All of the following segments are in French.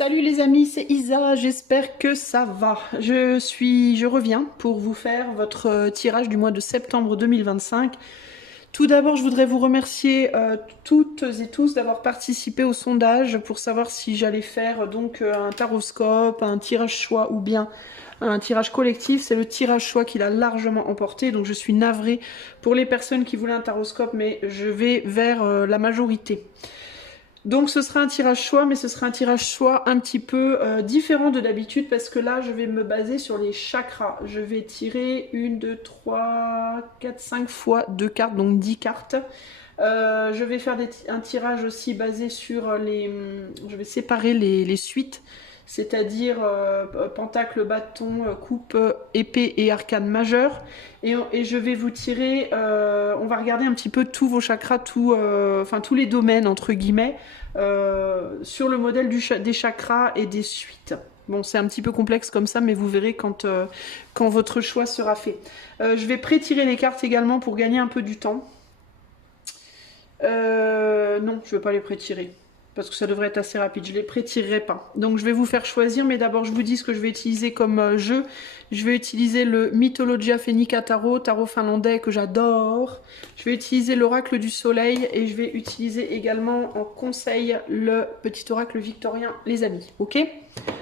Salut les amis, c'est Isa, j'espère que ça va. Je reviens pour vous faire votre tirage du mois de septembre 2025. Tout d'abord, je voudrais vous remercier toutes et tous d'avoir participé au sondage pour savoir si j'allais faire un taroscope, un tirage choix ou bien un tirage collectif. C'est le tirage choix qui l'a largement emporté, donc je suis navrée pour les personnes qui voulaient un taroscope, mais je vais vers la majorité. Donc ce sera un tirage choix, mais ce sera un tirage choix un petit peu différent de d'habitude parce que là je vais me baser sur les chakras. Je vais tirer 1, 2, 3, 4, 5 fois 2 cartes, donc 10 cartes. Je vais faire un tirage aussi basé sur les... Je vais séparer les suites, c'est-à-dire pentacle, bâton, coupe, épée et arcane majeur. Et je vais vous tirer, on va regarder un petit peu tous vos chakras, tous les domaines entre guillemets, sur le modèle des chakras et des suites. Bon, c'est un petit peu complexe comme ça, mais vous verrez quand votre choix sera fait. Je vais pré-tirer les cartes également pour gagner un peu du temps. Non, je ne vais pas les pré-tirer. Parce que ça devrait être assez rapide, je ne les pré-tirerai pas. Donc je vais vous faire choisir, mais d'abord je vous dis ce que je vais utiliser comme jeu. Je vais utiliser le Mythologia Phoenica Tarot, tarot finlandais que j'adore. Je vais utiliser l'oracle du soleil et je vais utiliser également en conseil le petit oracle victorien, les amis. Ok?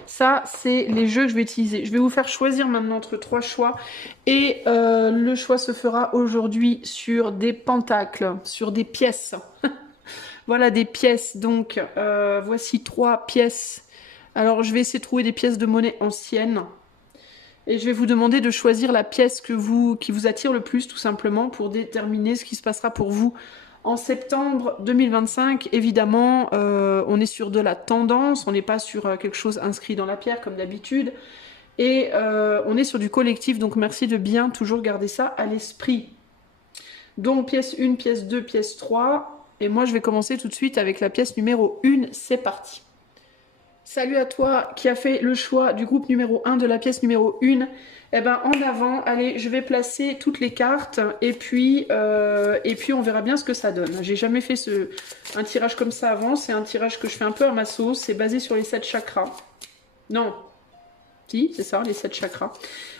Ça, c'est les jeux que je vais utiliser. Je vais vous faire choisir maintenant entre 3 choix. Et le choix se fera aujourd'hui sur des pentacles, sur des pièces. Voilà des pièces, donc voici 3 pièces. Alors je vais essayer de trouver des pièces de monnaie anciennes. Et je vais vous demander de choisir la pièce qui vous attire le plus, tout simplement, pour déterminer ce qui se passera pour vous en septembre 2025. Évidemment, on est sur de la tendance, on n'est pas sur quelque chose inscrit dans la pierre comme d'habitude. Et on est sur du collectif, donc merci de bien toujours garder ça à l'esprit. Donc pièce 1, pièce 2, pièce 3. Et moi, je vais commencer tout de suite avec la pièce numéro 1. C'est parti. Salut à toi qui a fait le choix du groupe numéro 1 de la pièce numéro 1. Eh ben, en avant, allez, je vais placer toutes les cartes et puis on verra bien ce que ça donne. J'ai jamais fait un tirage comme ça avant. C'est un tirage que je fais un peu à ma sauce. C'est basé sur les 7 chakras. Non. Si, c'est ça, les 7 chakras.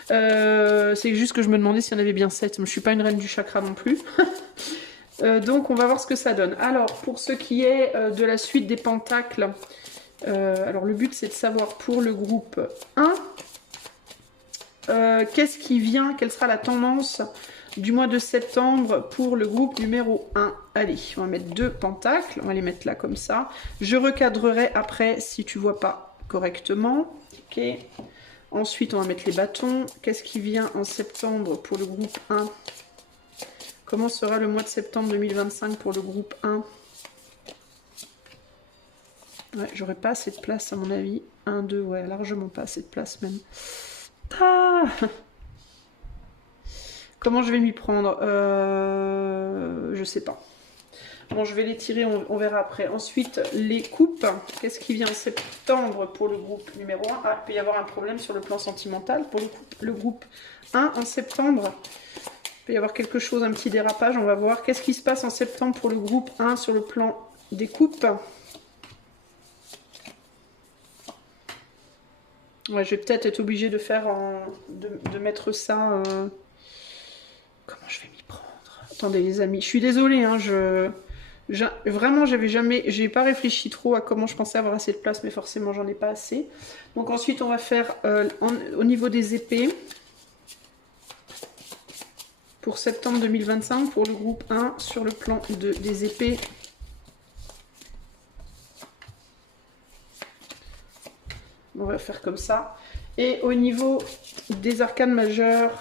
C'est juste que je me demandais s'il y en avait bien 7. Je ne suis pas une reine du chakra non plus. Donc on va voir ce que ça donne. Alors pour ce qui est de la suite des pentacles, alors le but c'est de savoir pour le groupe 1, qu'est-ce qui vient, quelle sera la tendance du mois de septembre pour le groupe numéro 1. Allez, on va mettre 2 pentacles, on va les mettre là comme ça. Je recadrerai après si tu vois pas correctement. Ok. Ensuite on va mettre les bâtons. Qu'est-ce qui vient en septembre pour le groupe 1? Comment sera le mois de septembre 2025 pour le groupe 1? Ouais, j'aurais pas assez de place à mon avis. 1, 2, ouais, largement pas assez de place même. Ah, comment je vais m'y prendre? Je sais pas. Bon, je vais les tirer, on verra après. Ensuite, les coupes. Qu'est-ce qui vient en septembre pour le groupe numéro 1? Ah, il peut y avoir un problème sur le plan sentimental pour le groupe 1 en septembre. Il peut y avoir quelque chose, un petit dérapage, on va voir. Qu'est-ce qui se passe en septembre pour le groupe 1 sur le plan des coupes? Ouais, je vais peut-être être obligée de faire de mettre ça... Comment je vais m'y prendre? Attendez les amis, je suis désolée, hein, vraiment j'ai pas réfléchi trop à comment je pensais avoir assez de place, mais forcément j'en ai pas assez. Donc ensuite on va faire au niveau des épées. Pour septembre 2025, pour le groupe 1, sur le plan des épées. On va faire comme ça. Et au niveau des arcanes majeures,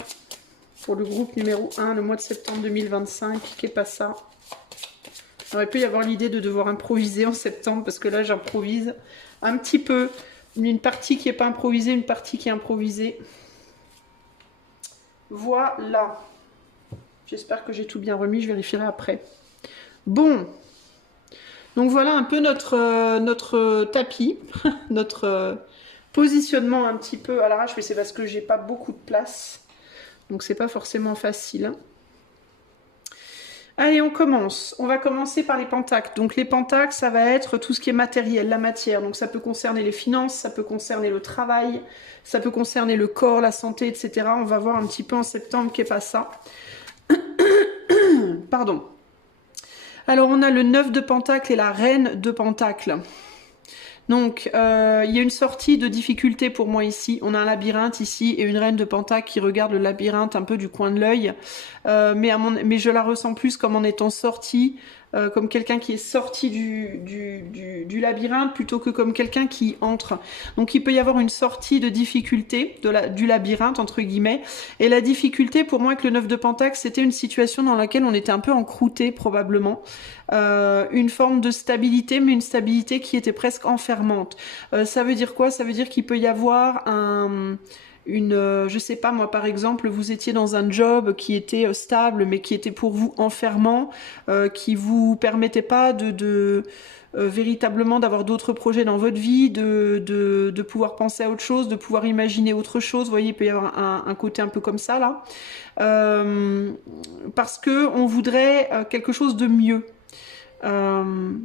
pour le groupe numéro 1, le mois de septembre 2025, qu'est pas ça? Alors, il peut y avoir l'idée de devoir improviser en septembre, parce que là, j'improvise un petit peu. Une partie qui n'est pas improvisée, une partie qui est improvisée. Voilà. J'espère que j'ai tout bien remis, je vérifierai après. Bon. Donc voilà un peu notre tapis, notre positionnement un petit peu à l'arrache, mais c'est parce que j'ai pas beaucoup de place. Donc c'est pas forcément facile. Allez, on commence. On va commencer par les pentacles. Donc les pentacles, ça va être tout ce qui est matériel, la matière. Donc ça peut concerner les finances, ça peut concerner le travail, ça peut concerner le corps, la santé, etc. On va voir un petit peu en septembre qu'est pas ça. Pardon. Alors on a le 9 de pentacles et la reine de pentacles. Donc, il y a une sortie de difficulté pour moi ici. On a un labyrinthe ici et une reine de pentacle qui regarde le labyrinthe un peu du coin de l'œil. Mais je la ressens plus comme en étant sortie, comme quelqu'un qui est sorti du labyrinthe plutôt que comme quelqu'un qui entre. Donc, il peut y avoir une sortie de difficulté du labyrinthe, entre guillemets. Et la difficulté, pour moi, avec le 9 de pentacle, c'était une situation dans laquelle on était un peu encrouté, probablement. Une forme de stabilité, mais une stabilité qui était presque enfermante. Ça veut dire quoi? Ça veut dire qu'il peut y avoir je sais pas moi, par exemple, vous étiez dans un job qui était stable, mais qui était pour vous enfermant, qui vous permettait pas véritablement d'avoir d'autres projets dans votre vie, de pouvoir penser à autre chose, de pouvoir imaginer autre chose. Vous voyez, il peut y avoir un côté un peu comme ça là, parce que on voudrait quelque chose de mieux.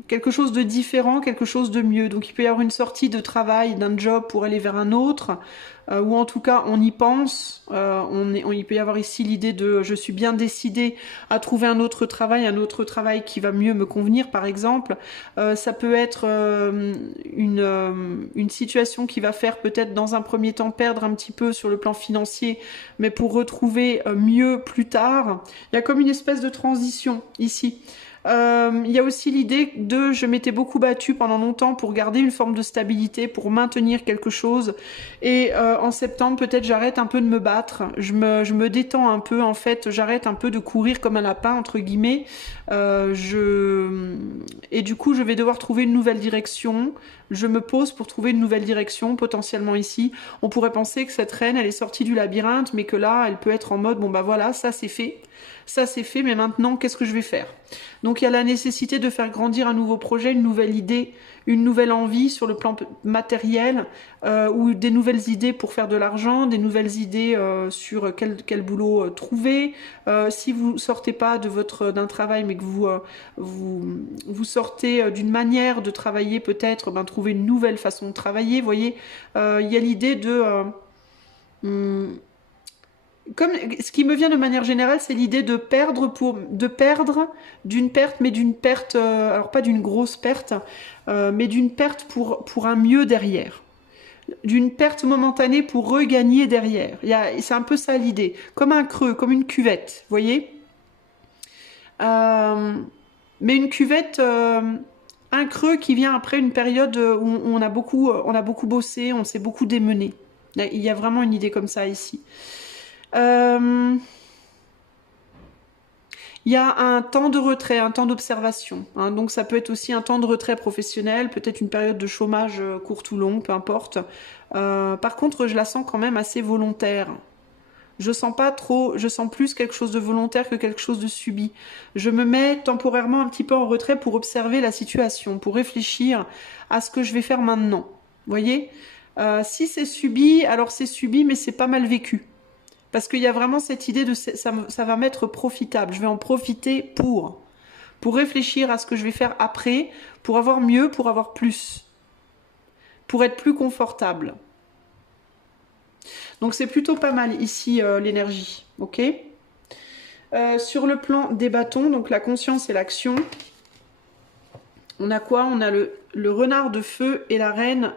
Quelque chose de différent, quelque chose de mieux. Donc il peut y avoir une sortie de travail, d'un job pour aller vers un autre, ou en tout cas on y pense. Il peut y avoir ici l'idée de je suis bien décidé à trouver un autre travail qui va mieux me convenir, par exemple. Ça peut être une situation qui va faire peut-être dans un premier temps perdre un petit peu sur le plan financier, mais pour retrouver mieux plus tard. Il y a comme une espèce de transition ici. Il y a aussi l'idée de je m'étais beaucoup battue pendant longtemps pour garder une forme de stabilité, pour maintenir quelque chose, et en septembre peut-être j'arrête un peu de me battre, je me détends un peu, en fait j'arrête un peu de courir comme un lapin entre guillemets, et du coup je vais devoir trouver une nouvelle direction. Je me pose pour trouver une nouvelle direction, potentiellement ici. On pourrait penser que cette reine, elle est sortie du labyrinthe, mais que là, elle peut être en mode, bon bah voilà, ça c'est fait, mais maintenant, qu'est-ce que je vais faire? Donc il y a la nécessité de faire grandir un nouveau projet, une nouvelle idée, une nouvelle envie sur le plan matériel, ou des nouvelles idées pour faire de l'argent, des nouvelles idées sur quel boulot trouver. Si vous sortez pas d'un travail, mais que vous sortez d'une manière de travailler, peut-être trouver une nouvelle façon de travailler. Vous voyez, il y a l'idée comme ce qui me vient de manière générale, c'est l'idée de perdre d'une perte, mais d'une perte, alors pas d'une grosse perte, mais d'une perte pour un mieux derrière. D'une perte momentanée pour regagner derrière. C'est un peu ça l'idée. Comme un creux, comme une cuvette, vous voyez, mais une cuvette, un creux qui vient après une période où on a beaucoup bossé, on s'est beaucoup démené. Il y a vraiment une idée comme ça ici. Il y a un temps de retrait, un temps d'observation. Hein, donc ça peut être aussi un temps de retrait professionnel, peut-être une période de chômage courte ou longue, peu importe. Par contre, je la sens quand même assez volontaire. Je sens plus quelque chose de volontaire que quelque chose de subi. Je me mets temporairement un petit peu en retrait pour observer la situation, pour réfléchir à ce que je vais faire maintenant. Vous voyez, si c'est subi, alors c'est subi, mais c'est pas mal vécu. Parce qu'il y a vraiment cette idée de ça va m'être profitable. Je vais en profiter pour réfléchir à ce que je vais faire après, pour avoir mieux, pour avoir plus, pour être plus confortable. Donc c'est plutôt pas mal ici l'énergie, ok. Sur le plan des bâtons, donc la conscience et l'action, on a quoi? On a le renard de feu et la reine.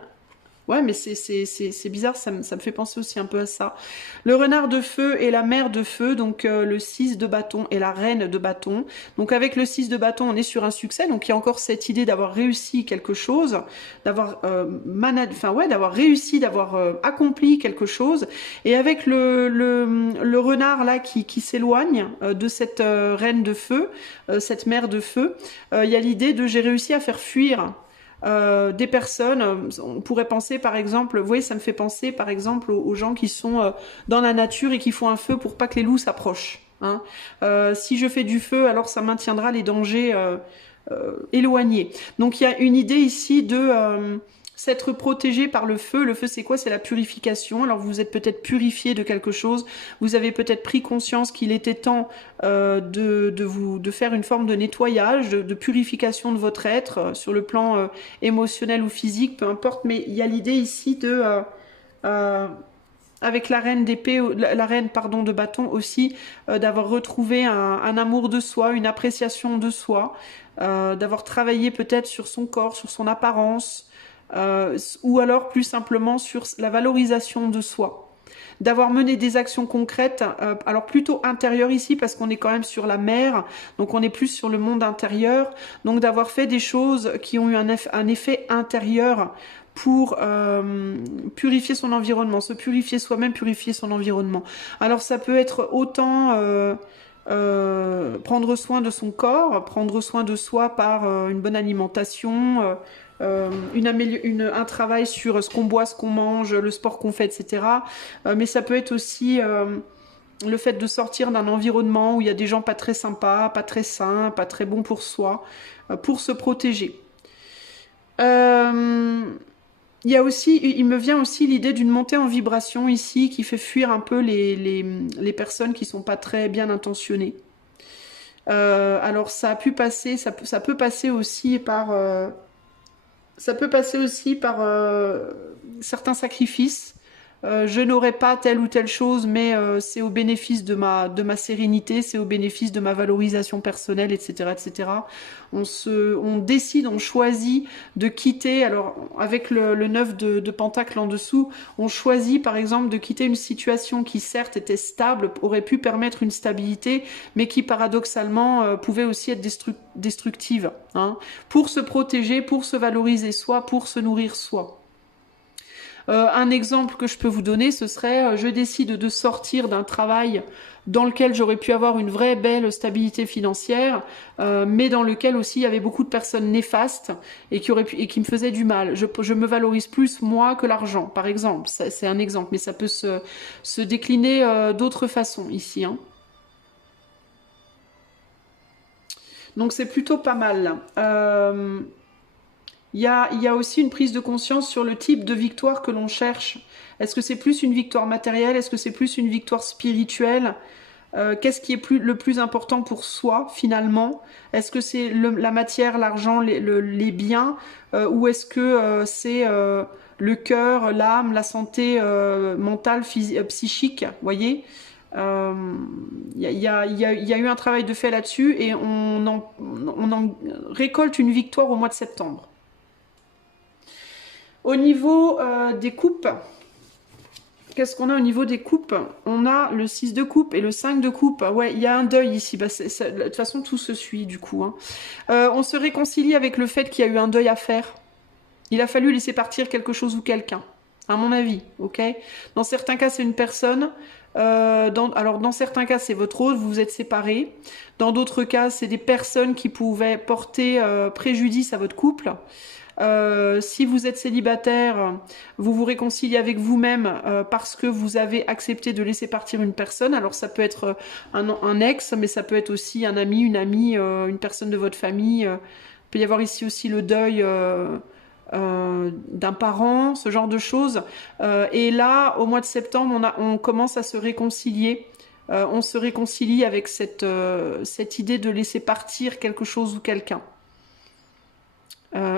Ouais, mais c'est bizarre, ça me fait penser aussi un peu à ça. Le renard de feu et la mère de feu, donc le 6 de bâton et la reine de bâton. Donc avec le 6 de bâton, on est sur un succès, donc il y a encore cette idée d'avoir réussi quelque chose, d'avoir réussi, d'avoir accompli quelque chose. Et avec le renard là qui s'éloigne de cette reine de feu, cette mère de feu, il y a l'idée de j'ai réussi à faire fuir des personnes. On pourrait penser par exemple, vous voyez, ça me fait penser par exemple aux gens qui sont dans la nature et qui font un feu pour pas que les loups s'approchent. Hein. Si je fais du feu, alors ça maintiendra les dangers éloignés. Donc il y a une idée ici s'être protégé par le feu. Le feu, c'est quoi? C'est la purification. Alors, vous êtes peut-être purifié de quelque chose. Vous avez peut-être pris conscience qu'il était temps de faire une forme de nettoyage, de purification de votre être sur le plan émotionnel ou physique, peu importe. Mais il y a l'idée ici de... avec la reine d'épée, la reine pardon de bâton aussi, d'avoir retrouvé un amour de soi, une appréciation de soi, d'avoir travaillé peut-être sur son corps, sur son apparence, ou alors plus simplement sur la valorisation de soi. D'avoir mené des actions concrètes, alors plutôt intérieures ici parce qu'on est quand même sur la mer, donc on est plus sur le monde intérieur, donc d'avoir fait des choses qui ont eu un effet intérieur pour purifier son environnement, se purifier soi-même, purifier son environnement. Alors ça peut être autant prendre soin de son corps, prendre soin de soi par une bonne alimentation, un travail sur ce qu'on boit, ce qu'on mange, le sport qu'on fait, etc. Mais ça peut être aussi le fait de sortir d'un environnement où il y a des gens pas très sympas, pas très sains, pas très bons pour soi, pour se protéger. Il y a aussi, il me vient aussi l'idée d'une montée en vibration ici qui fait fuir un peu les personnes qui sont pas très bien intentionnées. Alors ça a pu passer, ça peut passer aussi par certains sacrifices. Je n'aurai pas telle ou telle chose, mais c'est au bénéfice de ma sérénité, c'est au bénéfice de ma valorisation personnelle, etc., etc. On décide, on choisit de quitter. Alors, avec le 9 de Pentacle en dessous, on choisit, par exemple, de quitter une situation qui, certes, était stable, aurait pu permettre une stabilité, mais qui, paradoxalement, pouvait aussi être destructive, hein, pour se protéger, pour se valoriser soi, pour se nourrir soi. Un exemple que je peux vous donner, ce serait, je décide de sortir d'un travail dans lequel j'aurais pu avoir une vraie belle stabilité financière, mais dans lequel aussi il y avait beaucoup de personnes néfastes et qui me faisaient du mal. Je me valorise plus moi que l'argent, par exemple. C'est un exemple, mais ça peut se décliner d'autres façons ici, hein. Donc c'est plutôt pas mal. Il y a aussi une prise de conscience sur le type de victoire que l'on cherche. Est-ce que c'est plus une victoire matérielle? Est-ce que c'est plus une victoire spirituelle? Qu'est-ce qui est le plus important pour soi, finalement? Est-ce que c'est la matière, l'argent, les biens? Ou est-ce que c'est le cœur, l'âme, la santé mentale, psychique? Vous voyez? Il y a eu un travail de fait là-dessus et on en récolte une victoire au mois de septembre. Au niveau des coupes, qu'est-ce qu'on a au niveau des coupes? On a le 6 de coupe et le 5 de coupe. Ouais, il y a un deuil ici. Bah, de toute façon, tout se suit du coup, hein. On se réconcilie avec le fait qu'il y a eu un deuil à faire. Il a fallu laisser partir quelque chose ou quelqu'un, à mon avis, ok? Dans certains cas, c'est une personne. Alors, dans certains cas, c'est votre autre, vous vous êtes séparés. Dans d'autres cas, c'est des personnes qui pouvaient porter préjudice à votre couple. Si vous êtes célibataire, vous vous réconciliez avec vous-même parce que vous avez accepté de laisser partir une personne. Alors ça peut être un ex, mais ça peut être aussi un ami, une amie, une personne de votre famille. Il peut y avoir ici aussi le deuil d'un parent, ce genre de choses. Et là, au mois de septembre, on commence à se réconcilier. On se réconcilie avec cette idée de laisser partir quelque chose ou quelqu'un.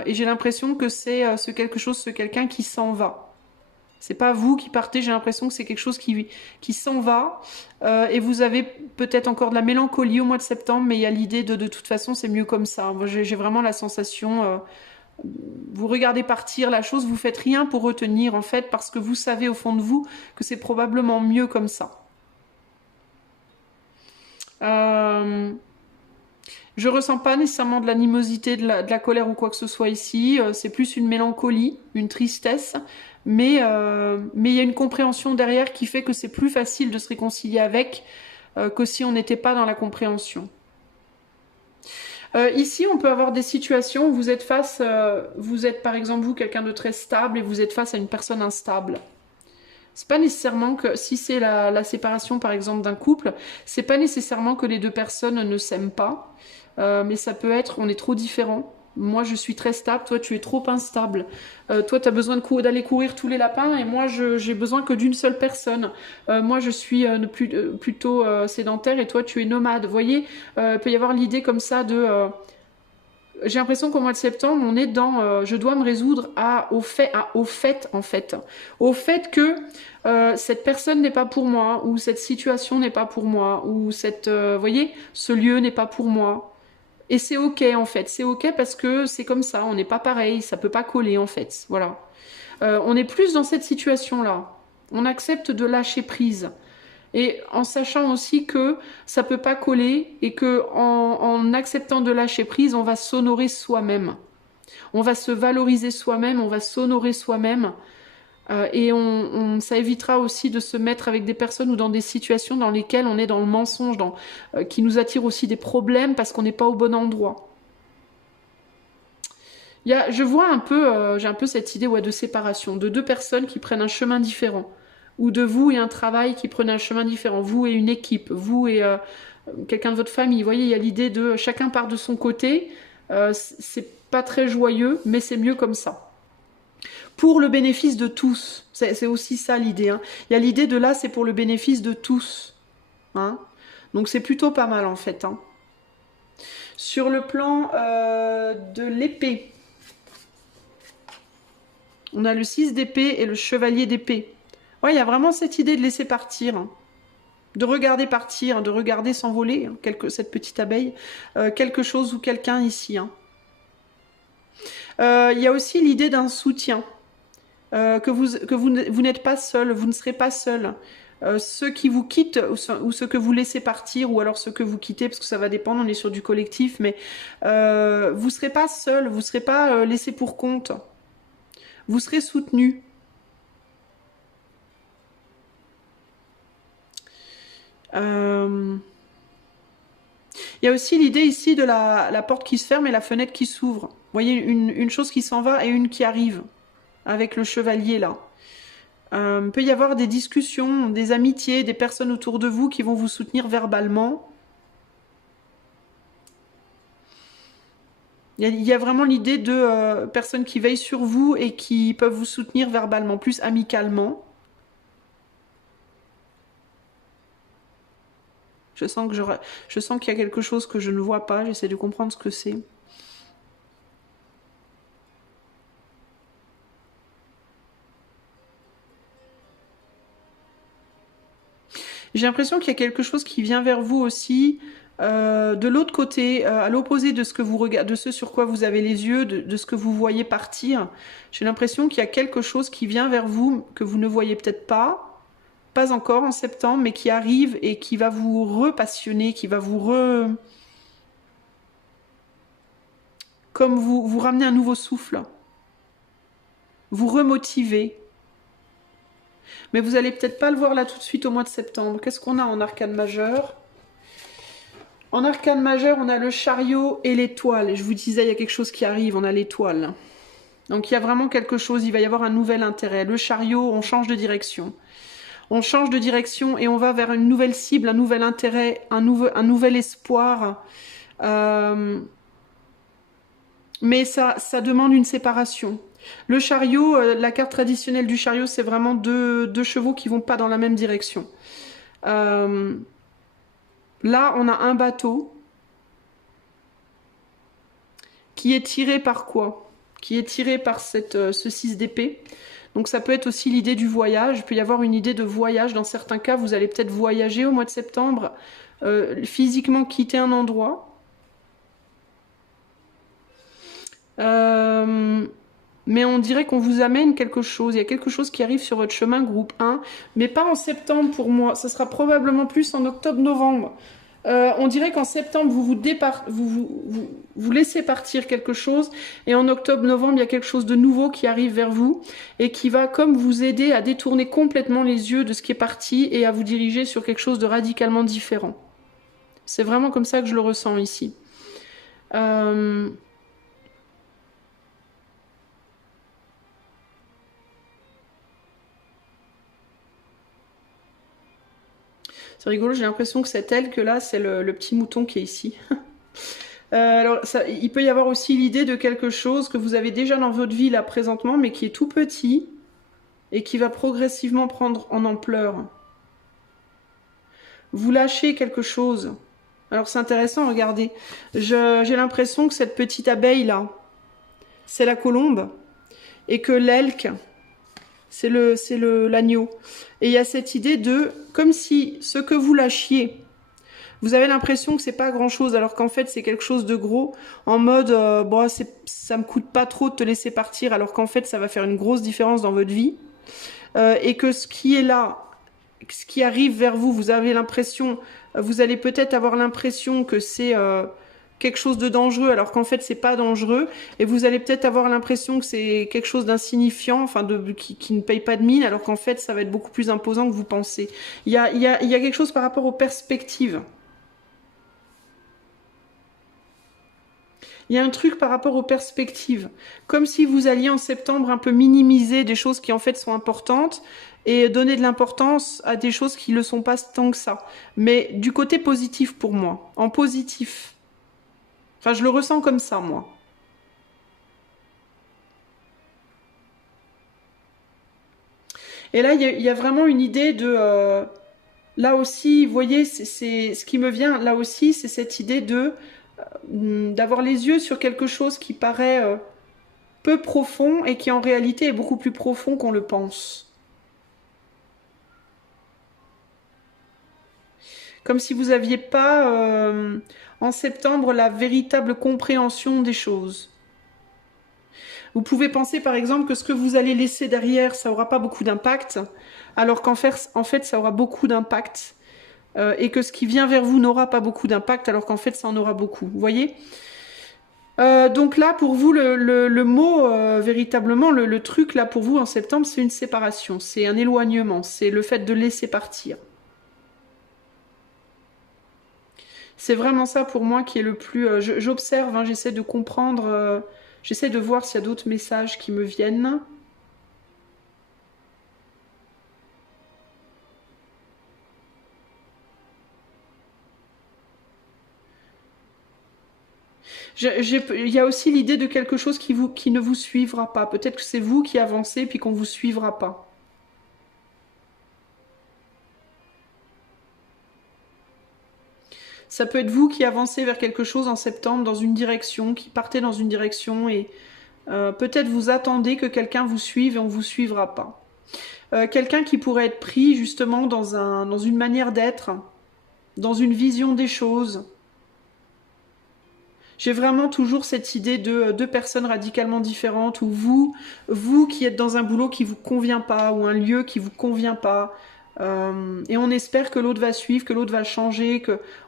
Et j'ai l'impression que c'est ce quelque chose, ce quelqu'un qui s'en va. C'est pas vous qui partez, j'ai l'impression que c'est quelque chose qui s'en va. Et vous avez peut-être encore de la mélancolie au mois de septembre, mais il y a l'idée de toute façon, c'est mieux comme ça. Moi, j'ai vraiment la sensation, vous regardez partir la chose, vous faites rien pour retenir, en fait, parce que vous savez au fond de vous que c'est probablement mieux comme ça. Je ressens pas nécessairement de l'animosité, de la colère ou quoi que ce soit ici. C'est plus une mélancolie, une tristesse. Mais il y a une compréhension derrière qui fait que c'est plus facile de se réconcilier avec que si on n'était pas dans la compréhension. Ici, on peut avoir des situations où vous êtes par exemple, vous, quelqu'un de très stable et vous êtes face à une personne instable. C'est pas nécessairement que, si c'est la séparation par exemple d'un couple, c'est pas nécessairement que les deux personnes ne s'aiment pas. Mais ça peut être, on est trop différents, Moi, je suis très stable, toi, tu es trop instable. Toi, tu as besoin d'aller courir tous les lapins et moi, j'ai besoin que d'une seule personne. Moi, je suis plutôt sédentaire et toi, tu es nomade. Vous voyez, il peut y avoir l'idée comme ça de... j'ai l'impression qu'au mois de septembre, on est dans... je dois me résoudre au fait, en fait. Au fait que cette personne n'est pas pour moi, ou cette situation n'est pas pour moi, ou vous voyez, ce lieu n'est pas pour moi. Et c'est ok en fait, c'est ok parce que c'est comme ça, on n'est pas pareil, ça peut pas coller en fait, voilà. On est plus dans cette situation-là. On accepte de lâcher prise. Et en sachant aussi que ça peut pas coller et que en acceptant de lâcher prise, on va s'honorer soi-même. On va se valoriser soi-même, on va s'honorer soi-même. Et ça évitera aussi de se mettre avec des personnes ou dans des situations dans lesquelles on est dans le mensonge, qui nous attire aussi des problèmes parce qu'on n'est pas au bon endroit. Je vois un peu, j'ai un peu cette idée de séparation, de deux personnes qui prennent un chemin différent, ou de vous et un travail qui prennent un chemin différent, vous et une équipe, vous et quelqu'un de votre famille. Vous voyez, il y a l'idée de chacun part de son côté, c'est pas très joyeux, mais c'est mieux comme ça. Pour le bénéfice de tous. C'est aussi ça l'idée. Hein. Il y a l'idée de là, c'est pour le bénéfice de tous. Hein. Donc c'est plutôt pas mal en fait. Hein. Sur le plan de l'épée, on a le 6 d'épée et le chevalier d'épée. Ouais, il y a vraiment cette idée de laisser partir. Hein. De regarder partir, de regarder s'envoler, hein, cette petite abeille, quelque chose ou quelqu'un ici. Hein. Il y a aussi l'idée d'un soutien. Que vous n'êtes pas seul, vous ne serez pas seul. Ceux qui vous quittent ou ceux que vous laissez partir ou alors ceux que vous quittez, parce que ça va dépendre, on est sur du collectif, mais vous ne serez pas seul, vous ne serez pas laissé pour compte. Vous serez soutenu. Il y a aussi l'idée ici de la porte qui se ferme et la fenêtre qui s'ouvre. Vous voyez, une chose qui s'en va et une qui arrive. Avec le chevalier là. Peut y avoir des discussions, des amitiés, des personnes autour de vous qui vont vous soutenir verbalement. Il y a vraiment l'idée de personnes qui veillent sur vous et qui peuvent vous soutenir verbalement, plus amicalement. Je sens qu'il y a quelque chose que je ne vois pas, j'essaie de comprendre ce que c'est. J'ai l'impression qu'il y a quelque chose qui vient vers vous aussi, de l'autre côté, à l'opposé de ce que vous regardez, de ce sur quoi vous avez les yeux, de ce que vous voyez partir. J'ai l'impression qu'il y a quelque chose qui vient vers vous que vous ne voyez peut-être pas encore en septembre, mais qui arrive et qui va vous repassionner, qui va comme vous ramener un nouveau souffle, vous remotiver. Mais vous allez peut-être pas le voir là tout de suite au mois de septembre. Qu'est-ce qu'on a en arcane majeur? En arcane majeur, on a le chariot et l'étoile. Je vous disais, il y a quelque chose qui arrive, on a l'étoile. Donc il y a vraiment quelque chose, il va y avoir un nouvel intérêt. Le chariot, on change de direction. On change de direction et on va vers une nouvelle cible, un nouvel intérêt, un nouvel espoir. Mais ça demande une séparation. Le chariot, la carte traditionnelle du chariot, c'est vraiment deux chevaux qui vont pas dans la même direction. Là, on a un bateau qui est tiré par quoi? Qui est tiré par ce 6 d'épée. Donc ça peut être aussi l'idée du voyage. Il peut y avoir une idée de voyage. Dans certains cas, vous allez peut-être voyager au mois de septembre, physiquement quitter un endroit. Mais on dirait qu'on vous amène quelque chose. Il y a quelque chose qui arrive sur votre chemin groupe 1, mais pas en septembre pour moi. Ça sera probablement plus en octobre-novembre. On dirait qu'en septembre, vous laissez partir quelque chose, et en octobre-novembre, il y a quelque chose de nouveau qui arrive vers vous, et qui va comme vous aider à détourner complètement les yeux de ce qui est parti, et à vous diriger sur quelque chose de radicalement différent. C'est vraiment comme ça que je le ressens ici. C'est rigolo, j'ai l'impression que cette aile que là, c'est le petit mouton qui est ici. Alors, il peut y avoir aussi l'idée de quelque chose que vous avez déjà dans votre vie là présentement, mais qui est tout petit et qui va progressivement prendre en ampleur. Vous lâchez quelque chose. Alors c'est intéressant, regardez. J'ai l'impression que cette petite abeille là, c'est la colombe et que l'elque, c'est l'agneau. Et il y a cette idée de, comme si ce que vous lâchiez, vous avez l'impression que c'est pas grand chose, alors qu'en fait c'est quelque chose de gros, en mode, bon, ça me coûte pas trop de te laisser partir, alors qu'en fait ça va faire une grosse différence dans votre vie. Et que ce qui est là, ce qui arrive vers vous, vous avez l'impression, vous allez peut-être avoir l'impression que c'est quelque chose de dangereux, alors qu'en fait c'est pas dangereux, et vous allez peut-être avoir l'impression que c'est quelque chose d'insignifiant, enfin qui ne paye pas de mine, alors qu'en fait ça va être beaucoup plus imposant que vous pensez. Il y a quelque chose par rapport aux perspectives. Il y a un truc par rapport aux perspectives. Comme si vous alliez en septembre un peu minimiser des choses qui en fait sont importantes et donner de l'importance à des choses qui ne le sont pas tant que ça. Mais du côté positif pour moi. En positif. Enfin, je le ressens comme ça, moi. Et là, il y a vraiment une idée de... là aussi, vous voyez, c'est ce qui me vient, là aussi, c'est cette idée de d'avoir les yeux sur quelque chose qui paraît peu profond et qui en réalité est beaucoup plus profond qu'on le pense. Comme si vous n'aviez pas en septembre la véritable compréhension des choses. Vous pouvez penser par exemple que ce que vous allez laisser derrière, ça n'aura pas beaucoup d'impact, alors qu'en fait, ça aura beaucoup d'impact. Et que ce qui vient vers vous n'aura pas beaucoup d'impact, alors qu'en fait, ça en aura beaucoup. Vous voyez ? Donc là, pour vous, le mot, véritablement, le truc là pour vous en septembre, c'est une séparation, c'est un éloignement, c'est le fait de laisser partir. C'est vraiment ça pour moi qui est le plus... j'observe, hein, j'essaie de comprendre, j'essaie de voir s'il y a d'autres messages qui me viennent. Il y a aussi l'idée de quelque chose qui ne vous suivra pas. Peut-être que c'est vous qui avancez puis qu'on ne vous suivra pas. Ça peut être vous qui avancez vers quelque chose en septembre dans une direction, qui partez dans une direction et peut-être vous attendez que quelqu'un vous suive et on ne vous suivra pas. Quelqu'un qui pourrait être pris justement dans une manière d'être, dans une vision des choses. J'ai vraiment toujours cette idée de deux personnes radicalement différentes, ou vous qui êtes dans un boulot qui vous convient pas, ou un lieu qui vous convient pas, et on espère que l'autre va suivre, que l'autre va changer,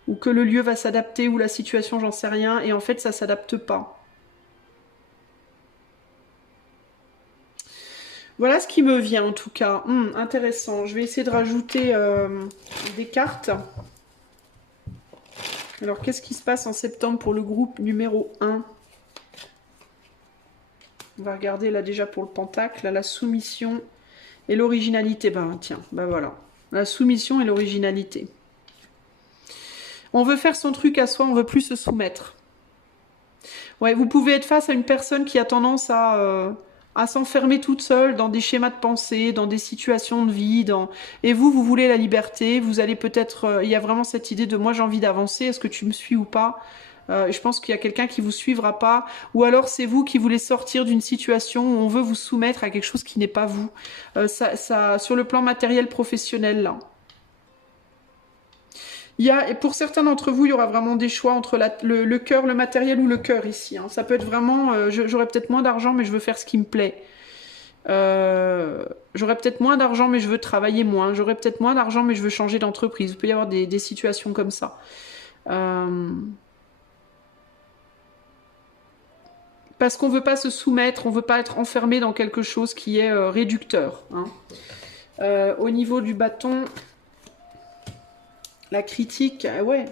ou que le lieu va s'adapter, ou la situation, j'en sais rien, et en fait ça s'adapte pas. Voilà ce qui me vient en tout cas. Intéressant. Je vais essayer de rajouter des cartes. Alors, qu'est-ce qui se passe en septembre pour le groupe numéro 1? On va regarder là déjà pour le pentacle, là, la soumission et l'originalité. Ben tiens, ben voilà. La soumission et l'originalité. On veut faire son truc à soi, on veut plus se soumettre. Ouais, vous pouvez être face à une personne qui a tendance à s'enfermer toute seule dans des schémas de pensée, dans des situations de vie, et vous voulez la liberté, vous allez peut-être... il y a vraiment cette idée de moi j'ai envie d'avancer, est-ce que tu me suis ou pas? Je pense qu'il y a quelqu'un qui vous suivra pas, ou alors c'est vous qui voulez sortir d'une situation où on veut vous soumettre à quelque chose qui n'est pas vous. Sur le plan matériel professionnel, là. Et pour certains d'entre vous, il y aura vraiment des choix entre le cœur, le matériel ou le cœur ici. Hein. Ça peut être vraiment, j'aurai peut-être moins d'argent, mais je veux faire ce qui me plaît. J'aurai peut-être moins d'argent, mais je veux travailler moins. J'aurai peut-être moins d'argent, mais je veux changer d'entreprise. Il peut y avoir des situations comme ça. Parce qu'on ne veut pas se soumettre, on ne veut pas être enfermé dans quelque chose qui est réducteur. Hein. Au niveau du bâton... La critique, ouais.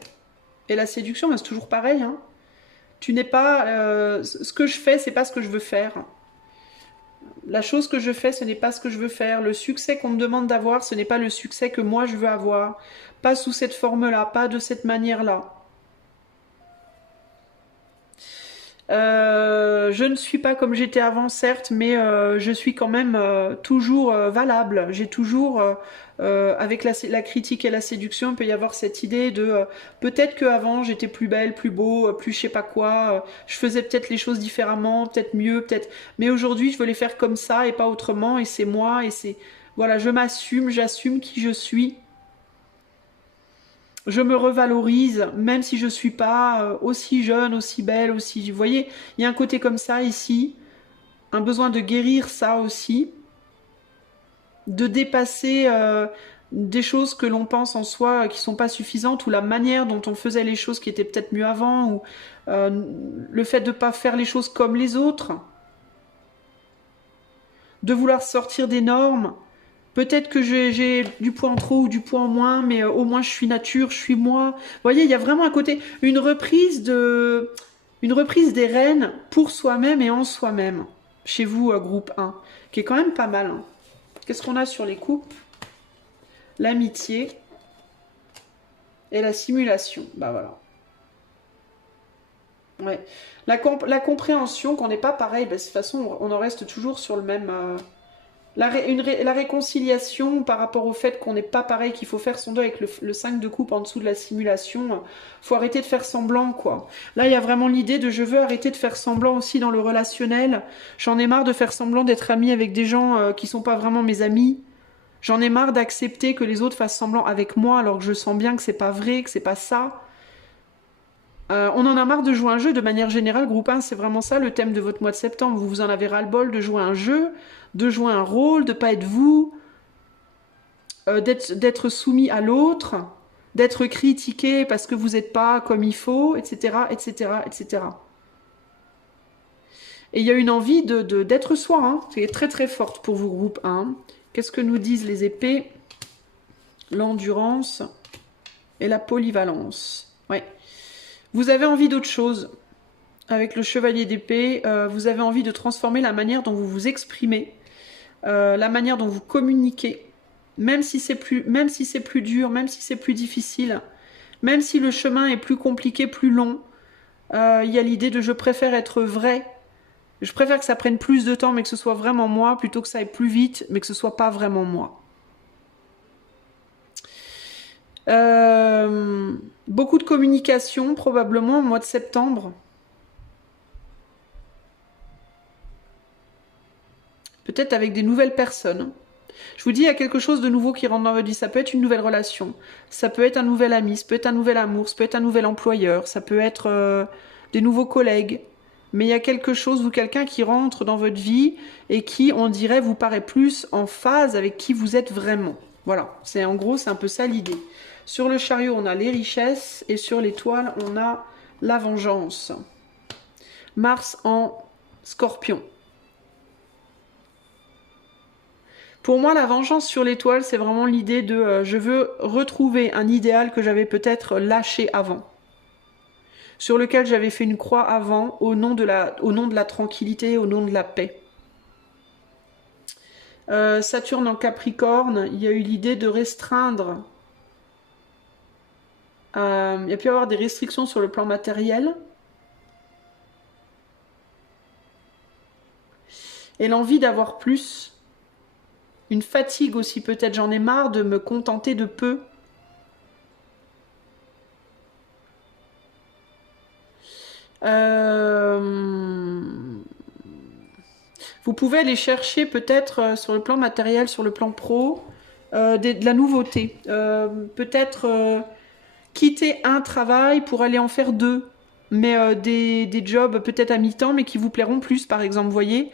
Et la séduction, c'est toujours pareil. Hein. Tu n'es pas... ce que je fais, c'est pas ce que je veux faire. La chose que je fais, ce n'est pas ce que je veux faire. Le succès qu'on me demande d'avoir, ce n'est pas le succès que moi je veux avoir. Pas sous cette forme-là, pas de cette manière-là. Je ne suis pas comme j'étais avant, certes, mais je suis quand même toujours valable. J'ai toujours, avec la critique et la séduction, il peut y avoir cette idée de peut-être qu'avant j'étais plus belle, plus beau, plus je sais pas quoi. Je faisais peut-être les choses différemment, peut-être mieux, peut-être. Mais aujourd'hui, je veux les faire comme ça et pas autrement. Et c'est moi. Et c'est voilà, je m'assume, j'assume qui je suis. Je me revalorise, même si je ne suis pas aussi jeune, aussi belle, aussi... Vous voyez, il y a un côté comme ça ici, un besoin de guérir ça aussi, de dépasser des choses que l'on pense en soi qui sont pas suffisantes, ou la manière dont on faisait les choses qui étaient peut-être mieux avant, ou le fait de ne pas faire les choses comme les autres, de vouloir sortir des normes. Peut-être que j'ai du poids en trop ou du poids en moins, mais au moins je suis nature, je suis moi. Vous voyez, il y a vraiment un côté, une reprise des rênes pour soi-même et en soi-même. Chez vous, groupe 1, qui est quand même pas mal. Hein. Qu'est-ce qu'on a sur les coupes? L'amitié et la simulation. Bah voilà. Ouais. La compréhension qu'on n'est pas pareil, bah, de toute façon, on en reste toujours sur le même... la réconciliation par rapport au fait qu'on n'est pas pareil, qu'il faut faire son deuil avec le 5 de coupe en dessous de la simulation, faut arrêter de faire semblant, quoi. Là, il y a vraiment l'idée de je veux arrêter de faire semblant aussi dans le relationnel. J'en ai marre de faire semblant d'être amie avec des gens qui sont pas vraiment mes amis. J'en ai marre d'accepter que les autres fassent semblant avec moi alors que je sens bien que c'est pas vrai, que c'est pas ça. On en a marre de jouer un jeu de manière générale, groupe 1, c'est vraiment ça le thème de votre mois de septembre. Vous en avez ras-le-bol de jouer un jeu, de jouer un rôle, de pas être vous, d'être soumis à l'autre, d'être critiqué parce que vous n'êtes pas comme il faut, etc., etc., etc. Et il y a une envie d'être soi, hein, qui est très très forte pour vous, groupe 1. Qu'est-ce que nous disent les épées? L'endurance et la polyvalence. Ouais. Vous avez envie d'autre chose. Avec le chevalier d'épée, vous avez envie de transformer la manière dont vous vous exprimez, la manière dont vous communiquez, même si c'est plus dur, même si c'est plus difficile, même si le chemin est plus compliqué, plus long. Il y a l'idée de je préfère être vrai. Je préfère que ça prenne plus de temps, mais que ce soit vraiment moi, plutôt que ça aille plus vite, mais que ce soit pas vraiment moi. Beaucoup de communication, probablement, au mois de septembre. Peut-être avec des nouvelles personnes. Je vous dis, il y a quelque chose de nouveau qui rentre dans votre vie. Ça peut être une nouvelle relation, ça peut être un nouvel ami, ça peut être un nouvel amour, ça peut être un nouvel employeur, ça peut être des nouveaux collègues. Mais il y a quelque chose ou quelqu'un qui rentre dans votre vie et qui, on dirait, vous paraît plus en phase avec qui vous êtes vraiment. Voilà, c'est en gros, c'est un peu ça l'idée. Sur le chariot, on a les richesses et sur l'étoile, on a la vengeance. Mars en Scorpion. Pour moi, la vengeance sur l'étoile, c'est vraiment l'idée de je veux retrouver un idéal que j'avais peut-être lâché avant, sur lequel j'avais fait une croix avant, au nom de la tranquillité, au nom de la paix. Saturne en Capricorne, il y a eu l'idée de restreindre. Il y a pu y avoir des restrictions sur le plan matériel. Et l'envie d'avoir plus. Une fatigue aussi peut-être, j'en ai marre de me contenter de peu. Vous pouvez aller chercher peut-être sur le plan matériel, sur le plan pro, de la nouveauté. Peut-être quitter un travail pour aller en faire deux. Mais des jobs peut-être à mi-temps, mais qui vous plairont plus, par exemple, vous voyez.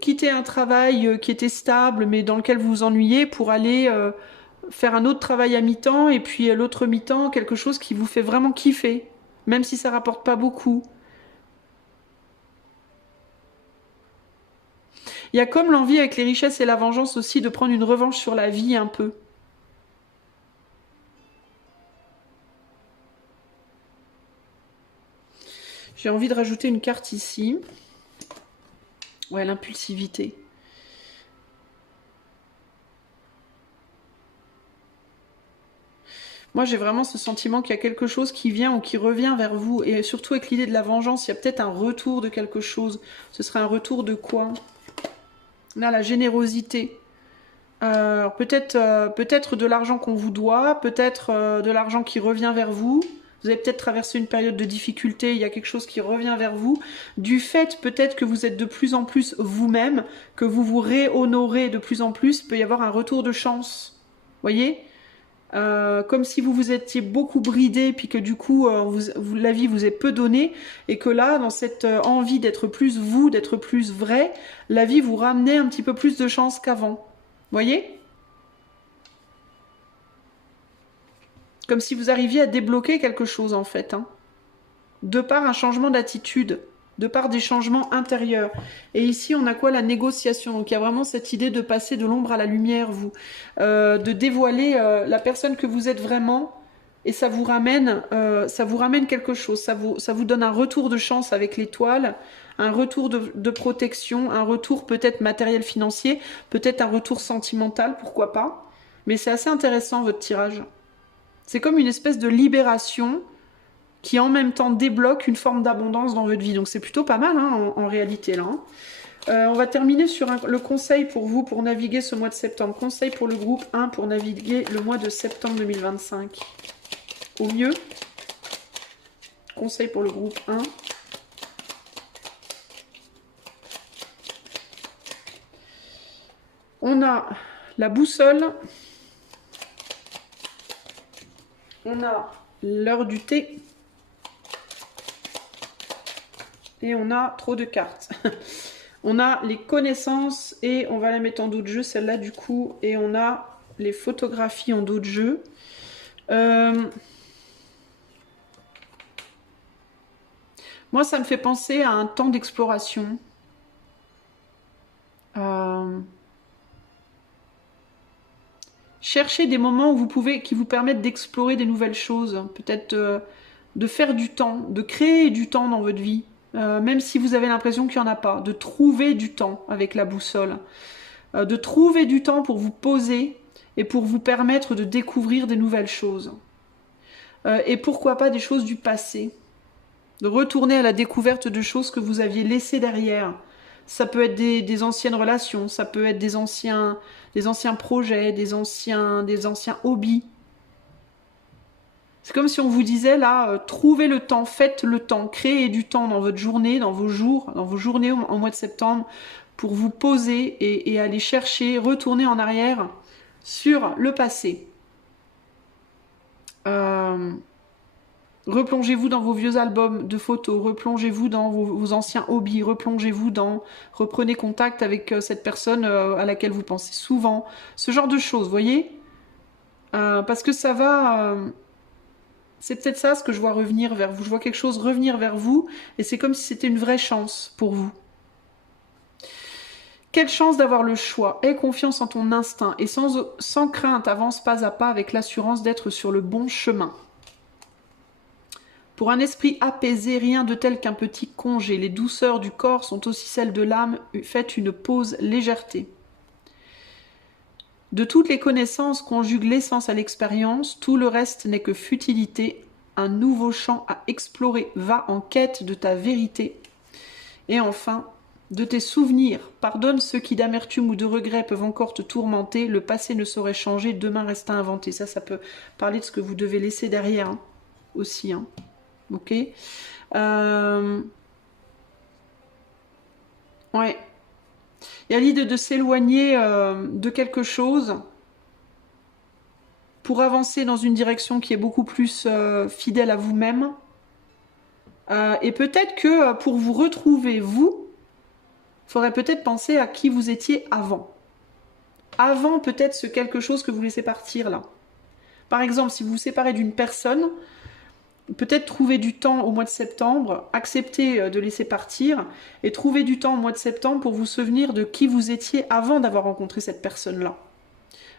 Quitter un travail qui était stable, mais dans lequel vous vous ennuyez, pour aller faire un autre travail à mi-temps, et puis l'autre mi-temps, quelque chose qui vous fait vraiment kiffer, même si ça rapporte pas beaucoup. Il y a comme l'envie avec les richesses et la vengeance aussi de prendre une revanche sur la vie un peu. J'ai envie de rajouter une carte ici. Ouais, l'impulsivité. Moi, j'ai vraiment ce sentiment qu'il y a quelque chose qui vient ou qui revient vers vous. Et surtout avec l'idée de la vengeance, il y a peut-être un retour de quelque chose. Ce serait un retour de quoi? Là, la générosité. Peut-être de l'argent qu'on vous doit, peut-être de l'argent qui revient vers vous. Vous avez peut-être traversé une période de difficulté, il y a quelque chose qui revient vers vous. Du fait peut-être que vous êtes de plus en plus vous-même, que vous vous réhonorez de plus en plus, il peut y avoir un retour de chance. Voyez? Comme si vous vous étiez beaucoup bridé, puis que du coup, la vie vous est peu donnée, et que là, dans cette envie d'être plus vous, d'être plus vrai, la vie vous ramenait un petit peu plus de chance qu'avant. Voyez? Comme si vous arriviez à débloquer quelque chose, en fait. Hein. De par un changement d'attitude, de par des changements intérieurs. Et ici, on a quoi? La négociation. Donc, il y a vraiment cette idée de passer de l'ombre à la lumière, vous. De dévoiler la personne que vous êtes vraiment. Et ça vous ramène quelque chose. Ça vous donne un retour de chance avec l'étoile, un retour de protection, un retour peut-être matériel financier, peut-être un retour sentimental, pourquoi pas. Mais c'est assez intéressant, votre tirage. C'est comme une espèce de libération qui en même temps débloque une forme d'abondance dans votre vie. Donc c'est plutôt pas mal hein, en réalité là. Hein. On va terminer sur le conseil pour vous pour naviguer ce mois de septembre. Conseil pour le groupe 1 pour naviguer le mois de septembre 2025. Au mieux. Conseil pour le groupe 1. On a la boussole. On a l'heure du thé. Et on a trop de cartes. On a les connaissances et on va la mettre en dos de jeu, celle-là du coup. Et on a les photographies en dos de jeu. Moi, ça me fait penser à un temps d'exploration. Cherchez des moments où qui vous permettent d'explorer des nouvelles choses. Peut-être de faire du temps, de créer du temps dans votre vie. Même si vous avez l'impression qu'il n'y en a pas. De trouver du temps avec la boussole. De trouver du temps pour vous poser et pour vous permettre de découvrir des nouvelles choses. Et pourquoi pas des choses du passé. De retourner à la découverte de choses que vous aviez laissées derrière. Ça peut être des anciennes relations, ça peut être des anciens projets, des anciens hobbies. C'est comme si on vous disait là, trouvez le temps, faites le temps, créez du temps dans votre journée, dans vos journées en mois de septembre, pour vous poser et aller chercher, retourner en arrière sur le passé. Replongez-vous dans vos vieux albums de photos, replongez-vous dans vos anciens hobbies, reprenez contact avec cette personne à laquelle vous pensez souvent, ce genre de choses, voyez parce que ça va... c'est peut-être ça ce que je vois revenir vers vous, je vois quelque chose revenir vers vous, et c'est comme si c'était une vraie chance pour vous. Quelle chance d'avoir le choix, aie confiance en ton instinct, et sans crainte, avance pas à pas avec l'assurance d'être sur le bon chemin. Pour un esprit apaisé, rien de tel qu'un petit congé. Les douceurs du corps sont aussi celles de l'âme. Faites une pause légèreté. De toutes les connaissances conjugue l'essence à l'expérience. Tout le reste n'est que futilité. Un nouveau champ à explorer. Va en quête de ta vérité. Et enfin, de tes souvenirs. Pardonne ceux qui d'amertume ou de regret peuvent encore te tourmenter. Le passé ne saurait changer. Demain reste à inventer. Ça peut parler de ce que vous devez laisser derrière hein, aussi. Hein. Ok. Ouais. Il y a l'idée de s'éloigner de quelque chose pour avancer dans une direction qui est beaucoup plus fidèle à vous-même. Et peut-être que pour vous retrouver, vous, il faudrait peut-être penser à qui vous étiez avant. Avant peut-être ce quelque chose que vous laissez partir là. Par exemple, si vous vous séparez d'une personne... Peut-être trouver du temps au mois de septembre, accepter de laisser partir et trouver du temps au mois de septembre pour vous souvenir de qui vous étiez avant d'avoir rencontré cette personne-là.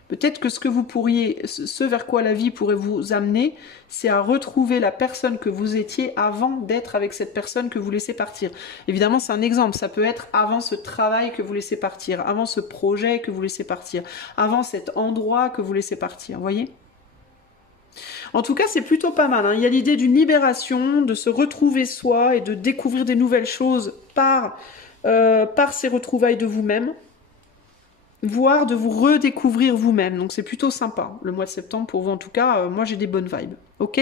Peut-être que ce vers quoi la vie pourrait vous amener, c'est à retrouver la personne que vous étiez avant d'être avec cette personne que vous laissez partir. Évidemment, c'est un exemple. Ça peut être avant ce travail que vous laissez partir, avant ce projet que vous laissez partir, avant cet endroit que vous laissez partir. Voyez ? En tout cas, c'est plutôt pas mal, hein. Il y a l'idée d'une libération, de se retrouver soi et de découvrir des nouvelles choses par ces retrouvailles de vous-même, voire de vous redécouvrir vous-même. Donc c'est plutôt sympa, le mois de septembre pour vous. En tout cas, moi j'ai des bonnes vibes. Ok?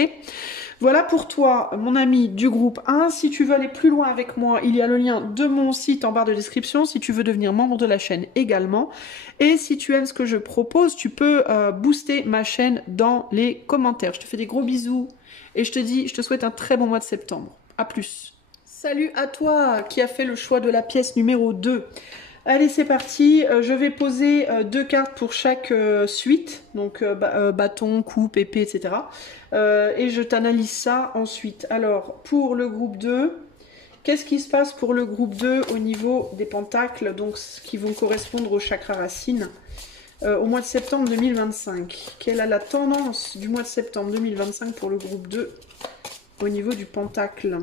Voilà pour toi, mon ami du groupe 1. Si tu veux aller plus loin avec moi, il y a le lien de mon site en barre de description. Si tu veux devenir membre de la chaîne également. Et si tu aimes ce que je propose, tu peux booster ma chaîne dans les commentaires. Je te fais des gros bisous et je te souhaite un très bon mois de septembre. A plus. Salut à toi qui a fait le choix de la pièce numéro 2. Allez, c'est parti. Je vais poser 2 cartes pour chaque suite, donc bâton, coupe, épée, etc. Et je t'analyse ça ensuite. Alors, pour le groupe 2, qu'est-ce qui se passe pour le groupe 2 au niveau des pentacles, donc qui vont correspondre au chakra racine au mois de septembre 2025? Quelle est la tendance du mois de septembre 2025 pour le groupe 2 au niveau du pentacle?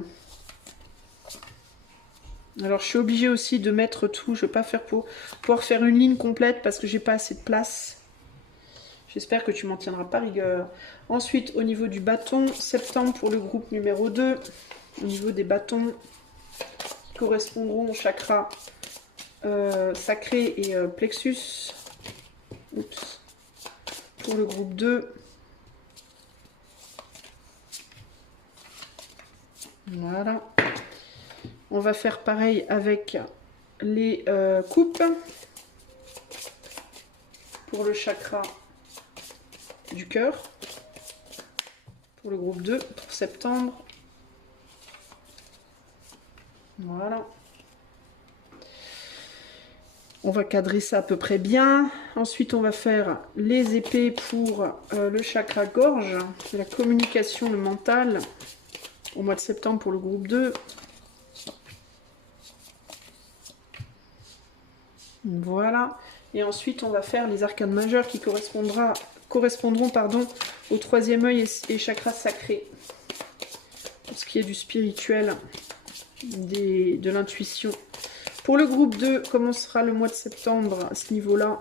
Alors je suis obligée aussi de mettre tout, je ne vais pas faire pour pouvoir faire une ligne complète parce que j'ai pas assez de place. J'espère que tu m'en tiendras pas rigueur. Ensuite, au niveau du bâton, septembre pour le groupe numéro 2, au niveau des bâtons qui correspondront au chakra sacré et plexus. Oups. Pour le groupe 2. Voilà. On va faire pareil avec les coupes pour le chakra du cœur, pour le groupe 2, pour septembre. Voilà. On va cadrer ça à peu près bien. Ensuite, on va faire les épées pour le chakra gorge, la communication, le mental, au mois de septembre pour le groupe 2. Voilà, et ensuite on va faire les arcanes majeures qui correspondront au troisième œil et chakra sacré. Pour ce qui est du spirituel, de l'intuition. Pour le groupe 2, comment sera le mois de septembre à ce niveau-là?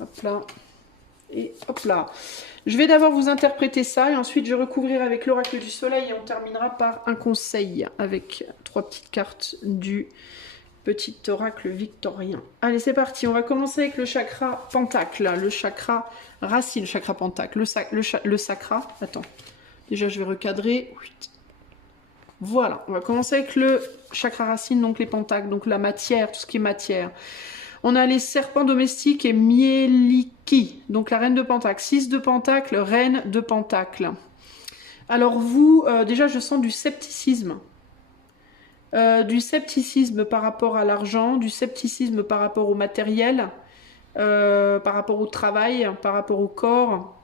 Hop là, et hop là. Je vais d'abord vous interpréter ça et ensuite je recouvrirai avec l'oracle du soleil et on terminera par un conseil avec 3 petites cartes du petit oracle victorien. Allez, c'est parti. On va commencer avec le chakra pentacle, le chakra racine, chakra pentacle, le sacra. Attends, déjà je vais recadrer. Voilà, on va commencer avec le chakra racine, donc les pentacles, donc la matière, tout ce qui est matière. On a les serpents domestiques et Mieliki, donc la reine de pentacle. 6 de pentacle, reine de pentacle. Alors vous, déjà je sens du scepticisme. Par rapport à l'argent, du scepticisme par rapport au matériel, par rapport au travail, par rapport au corps.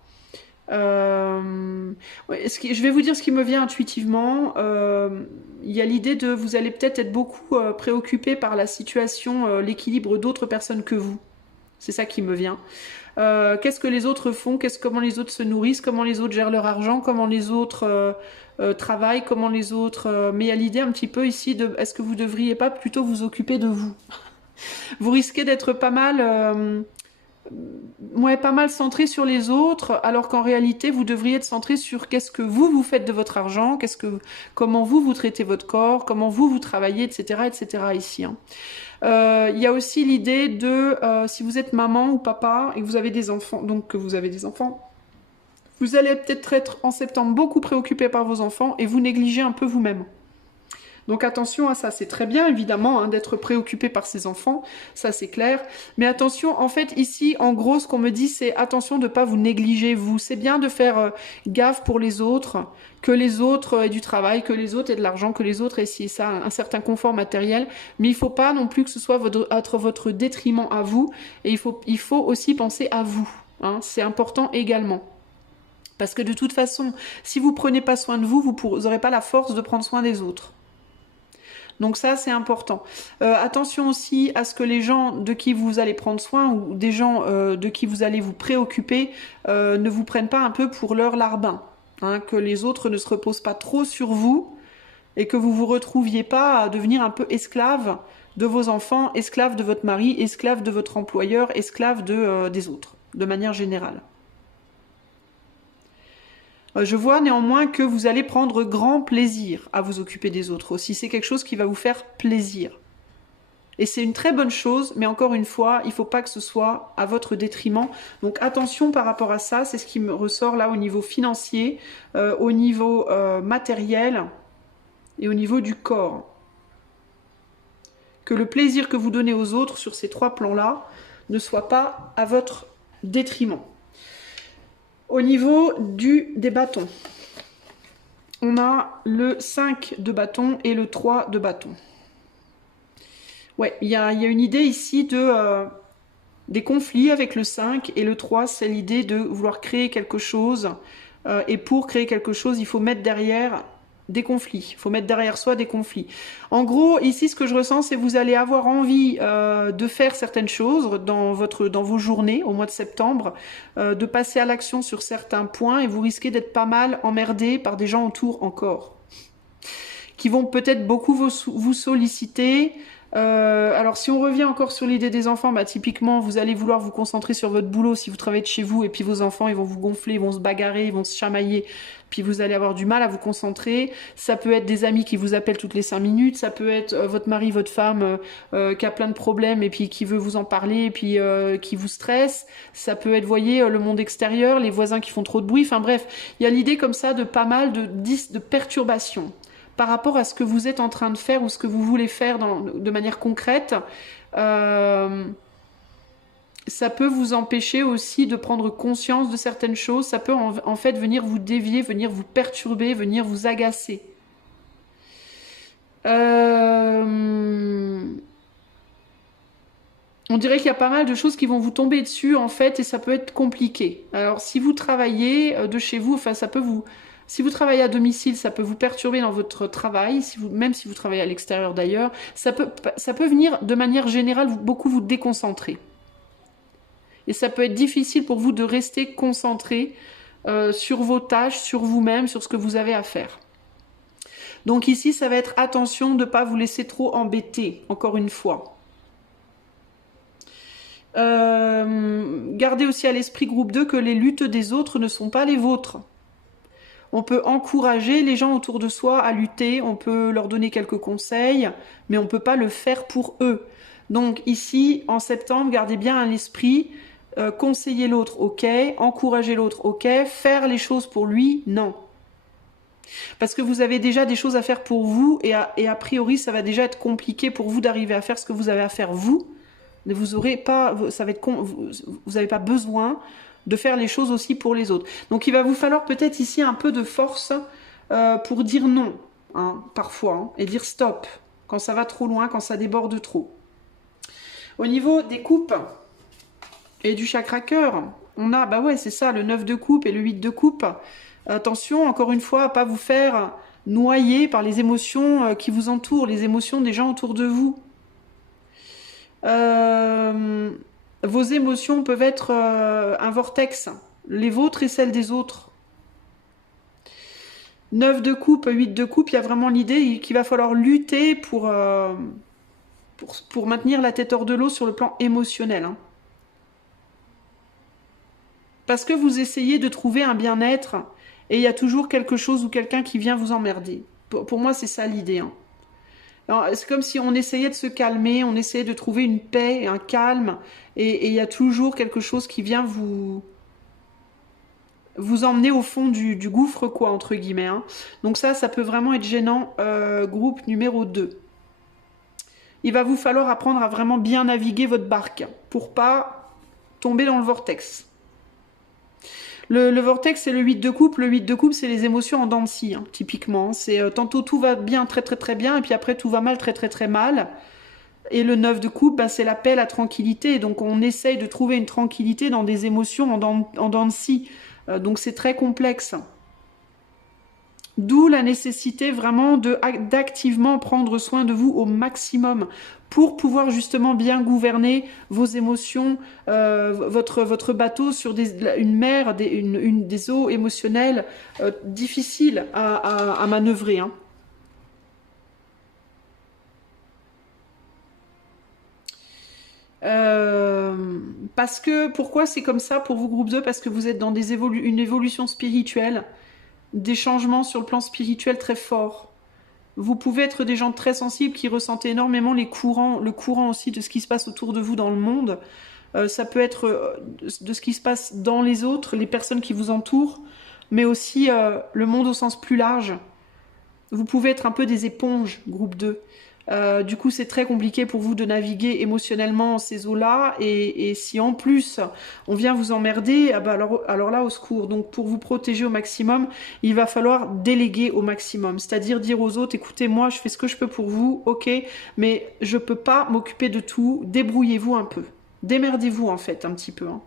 Je vais vous dire ce qui me vient intuitivement. Il y a l'idée de vous allez peut-être être beaucoup préoccupé par la situation, l'équilibre d'autres personnes que vous. C'est ça qui me vient. Qu'est-ce que les autres font, comment les autres se nourrissent, comment les autres gèrent leur argent, comment les autres travaillent, comment les autres... mais il y a l'idée un petit peu ici de est-ce que vous ne devriez pas plutôt vous occuper de vous? Vous risquez d'être pas mal centré sur les autres, alors qu'en réalité vous devriez être centré sur qu'est-ce que vous faites de votre argent, comment vous traitez votre corps, comment vous travaillez, etc., etc. ici. Hein. Il y a aussi l'idée de si vous êtes maman ou papa et que vous avez des enfants, vous allez peut-être être en septembre beaucoup préoccupé par vos enfants et vous négligez un peu vous-même. Donc attention à ça, c'est très bien évidemment hein, d'être préoccupé par ses enfants, ça c'est clair. Mais attention, en fait ici, en gros, ce qu'on me dit, c'est attention de ne pas vous négliger vous. C'est bien de faire gaffe pour les autres, que les autres aient du travail, que les autres aient de l'argent, que les autres aient ça, un certain confort matériel. Mais il ne faut pas non plus que ce soit votre détriment à vous. Et il faut aussi penser à vous. Hein, c'est important également. Parce que de toute façon, si vous ne prenez pas soin de vous, vous n'aurez pas la force de prendre soin des autres. Donc ça, c'est important. Attention aussi à ce que les gens de qui vous allez prendre soin ou des gens de qui vous allez vous préoccuper ne vous prennent pas un peu pour leur larbin. Hein, que les autres ne se reposent pas trop sur vous et que vous ne vous retrouviez pas à devenir un peu esclave de vos enfants, esclave de votre mari, esclave de votre employeur, esclave des autres, de manière générale. Je vois néanmoins que vous allez prendre grand plaisir à vous occuper des autres aussi. C'est quelque chose qui va vous faire plaisir. Et c'est une très bonne chose, mais encore une fois, il ne faut pas que ce soit à votre détriment. Donc attention par rapport à ça, c'est ce qui me ressort là au niveau financier, au niveau matériel et au niveau du corps. Que le plaisir que vous donnez aux autres sur ces trois plans-là ne soit pas à votre détriment. Au niveau des bâtons, on a le 5 de bâton et le 3 de bâton. Ouais, il y a une idée ici des conflits avec le 5 et le 3, c'est l'idée de vouloir créer quelque chose. Et pour créer quelque chose, il faut mettre derrière des conflits. Il faut mettre derrière soi des conflits. En gros, ici, ce que je ressens, c'est que vous allez avoir envie de faire certaines choses dans vos journées au mois de septembre, de passer à l'action sur certains points et vous risquez d'être pas mal emmerdé par des gens autour encore, qui vont peut-être beaucoup vous solliciter. Alors si on revient encore sur l'idée des enfants, bah, typiquement vous allez vouloir vous concentrer sur votre boulot si vous travaillez de chez vous et puis vos enfants ils vont vous gonfler, ils vont se bagarrer, ils vont se chamailler, puis vous allez avoir du mal à vous concentrer. Ça peut être des amis qui vous appellent toutes les 5 minutes, ça peut être votre mari, votre femme qui a plein de problèmes et puis qui veut vous en parler et puis qui vous stresse. Ça peut être, voyez, le monde extérieur, les voisins qui font trop de bruit, enfin bref, il y a l'idée comme ça de pas mal de perturbations par rapport à ce que vous êtes en train de faire ou ce que vous voulez faire de manière concrète. Ça peut vous empêcher aussi de prendre conscience de certaines choses. Ça peut en fait venir vous dévier, venir vous perturber, venir vous agacer. On dirait qu'il y a pas mal de choses qui vont vous tomber dessus en fait et ça peut être compliqué. Alors si vous travaillez de chez vous, enfin ça peut vous... Si vous travaillez à domicile, ça peut vous perturber dans votre travail, même si vous travaillez à l'extérieur d'ailleurs. Ça peut venir de manière générale beaucoup vous déconcentrer. Et ça peut être difficile pour vous de rester concentré sur vos tâches, sur vous-même, sur ce que vous avez à faire. Donc ici, ça va être attention de ne pas vous laisser trop embêter, encore une fois. Gardez aussi à l'esprit groupe 2 que les luttes des autres ne sont pas les vôtres. On peut encourager les gens autour de soi à lutter, on peut leur donner quelques conseils, mais on ne peut pas le faire pour eux. Donc ici, en septembre, gardez bien à l'esprit, conseiller l'autre, ok, encourager l'autre, ok, faire les choses pour lui, non. Parce que vous avez déjà des choses à faire pour vous, et a priori, ça va déjà être compliqué pour vous d'arriver à faire ce que vous avez à faire vous. Mais vous n'avez pas besoin de faire les choses aussi pour les autres. Donc il va vous falloir peut-être ici un peu de force pour dire non, hein, parfois, hein, et dire stop, quand ça va trop loin, quand ça déborde trop. Au niveau des coupes et du chakra cœur, on a, bah ouais, c'est ça, le 9 de coupe et le 8 de coupe. Attention, encore une fois, à pas vous faire noyer par les émotions qui vous entourent, les émotions des gens autour de vous. Vos émotions peuvent être un vortex, les vôtres et celles des autres. 9 de coupe, 8 de coupe, il y a vraiment l'idée qu'il va falloir lutter pour maintenir la tête hors de l'eau sur le plan émotionnel. Hein. Parce que vous essayez de trouver un bien-être et il y a toujours quelque chose ou quelqu'un qui vient vous emmerder. Pour moi, c'est ça l'idée. Hein. C'est comme si on essayait de se calmer, on essayait de trouver une paix, un calme, et il y a toujours quelque chose qui vient vous emmener au fond du gouffre, quoi, entre guillemets. Hein. Donc ça peut vraiment être gênant, groupe numéro 2. Il va vous falloir apprendre à vraiment bien naviguer votre barque, pour pas tomber dans le vortex. Le vortex, c'est le 8 de coupe. Le 8 de coupe, c'est les émotions en dents de scie, hein, typiquement. C'est tantôt tout va bien, très très très bien, et puis après tout va mal, très très très mal. Et le 9 de coupe, c'est la paix, la tranquillité. Donc on essaye de trouver une tranquillité dans des émotions en dents de scie. Donc c'est très complexe. D'où la nécessité vraiment d'activement prendre soin de vous au maximum pour pouvoir justement bien gouverner vos émotions, votre bateau sur une mer, des eaux émotionnelles difficiles à manœuvrer. Hein. Pourquoi c'est comme ça pour vous groupe 2? Parce que vous êtes dans une évolution spirituelle des changements sur le plan spirituel très forts. Vous pouvez être des gens très sensibles qui ressentent énormément le courant aussi de ce qui se passe autour de vous dans le monde. Ça peut être de ce qui se passe dans les autres, les personnes qui vous entourent, mais aussi le monde au sens plus large. Vous pouvez être un peu des éponges, groupe 2. Du coup, c'est très compliqué pour vous de naviguer émotionnellement ces eaux-là. Et si en plus, on vient vous emmerder, ah bah alors là, au secours. Donc, pour vous protéger au maximum, il va falloir déléguer au maximum. C'est-à-dire dire aux autres, écoutez, moi, je fais ce que je peux pour vous, ok, mais je peux pas m'occuper de tout. Débrouillez-vous un peu. Démerdez-vous, en fait, un petit peu. Hein.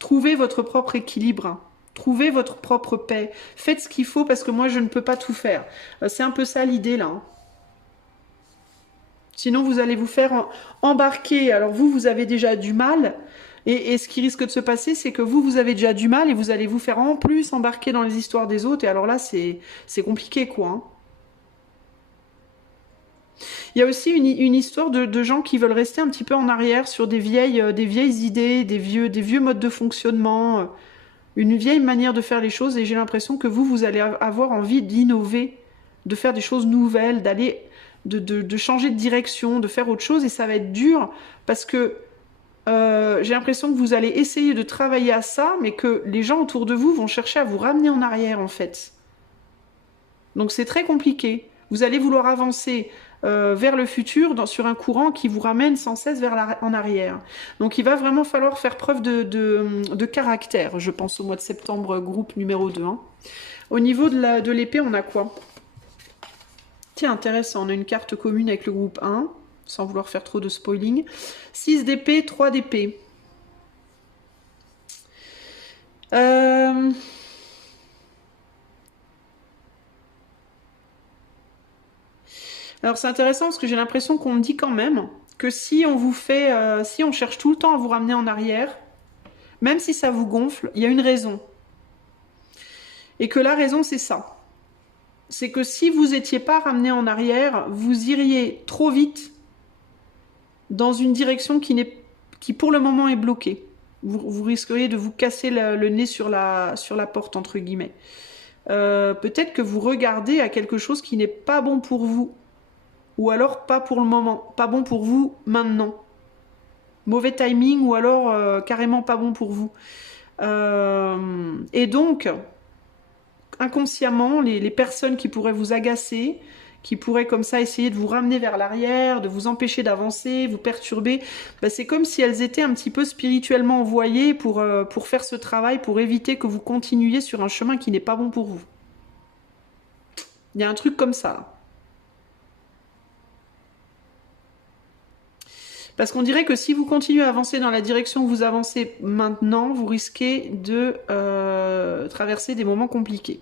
Trouvez votre propre équilibre. Hein. Trouvez votre propre paix. Faites ce qu'il faut parce que moi, je ne peux pas tout faire. C'est un peu ça l'idée, là. Hein. Sinon, vous allez vous faire embarquer. Alors vous avez déjà du mal. Et ce qui risque de se passer, c'est que vous avez déjà du mal et vous allez vous faire en plus embarquer dans les histoires des autres. Et alors là, c'est compliqué, quoi. Hein. Il y a aussi une histoire de gens qui veulent rester un petit peu en arrière sur des vieilles idées, des vieux modes de fonctionnement, une vieille manière de faire les choses. Et j'ai l'impression que vous allez avoir envie d'innover, de faire des choses nouvelles, d'aller... De changer de direction, de faire autre chose, et ça va être dur parce que j'ai l'impression que vous allez essayer de travailler à ça, mais que les gens autour de vous vont chercher à vous ramener en arrière en fait. Donc c'est très compliqué. Vous allez vouloir avancer vers le futur sur un courant qui vous ramène sans cesse en arrière. Donc il va vraiment falloir faire preuve de caractère, je pense, au mois de septembre, groupe numéro 2. Hein. Au niveau de l'épée, on a quoi ? Tiens, intéressant, on a une carte commune avec le groupe 1, sans vouloir faire trop de spoiling. 6 d'épée, 3 d'épée. Alors c'est intéressant parce que j'ai l'impression qu'on me dit quand même que si on vous fait, si on cherche tout le temps à vous ramener en arrière, même si ça vous gonfle, il y a une raison. Et que la raison c'est ça. C'est que si vous n'étiez pas ramené en arrière, vous iriez trop vite dans une direction qui pour le moment est bloquée. Vous risqueriez de vous casser le nez sur la porte, entre guillemets. Peut-être que vous regardez à quelque chose qui n'est pas bon pour vous. Ou alors pas pour le moment. Pas bon pour vous maintenant. Mauvais timing ou alors carrément pas bon pour vous. Et donc... inconsciemment, les personnes qui pourraient vous agacer, qui pourraient comme ça essayer de vous ramener vers l'arrière, de vous empêcher d'avancer, vous perturber, bah c'est comme si elles étaient un petit peu spirituellement envoyées pour faire ce travail, pour éviter que vous continuiez sur un chemin qui n'est pas bon pour vous. Il y a un truc comme ça, là. Parce qu'on dirait que si vous continuez à avancer dans la direction où vous avancez maintenant, vous risquez de traverser des moments compliqués.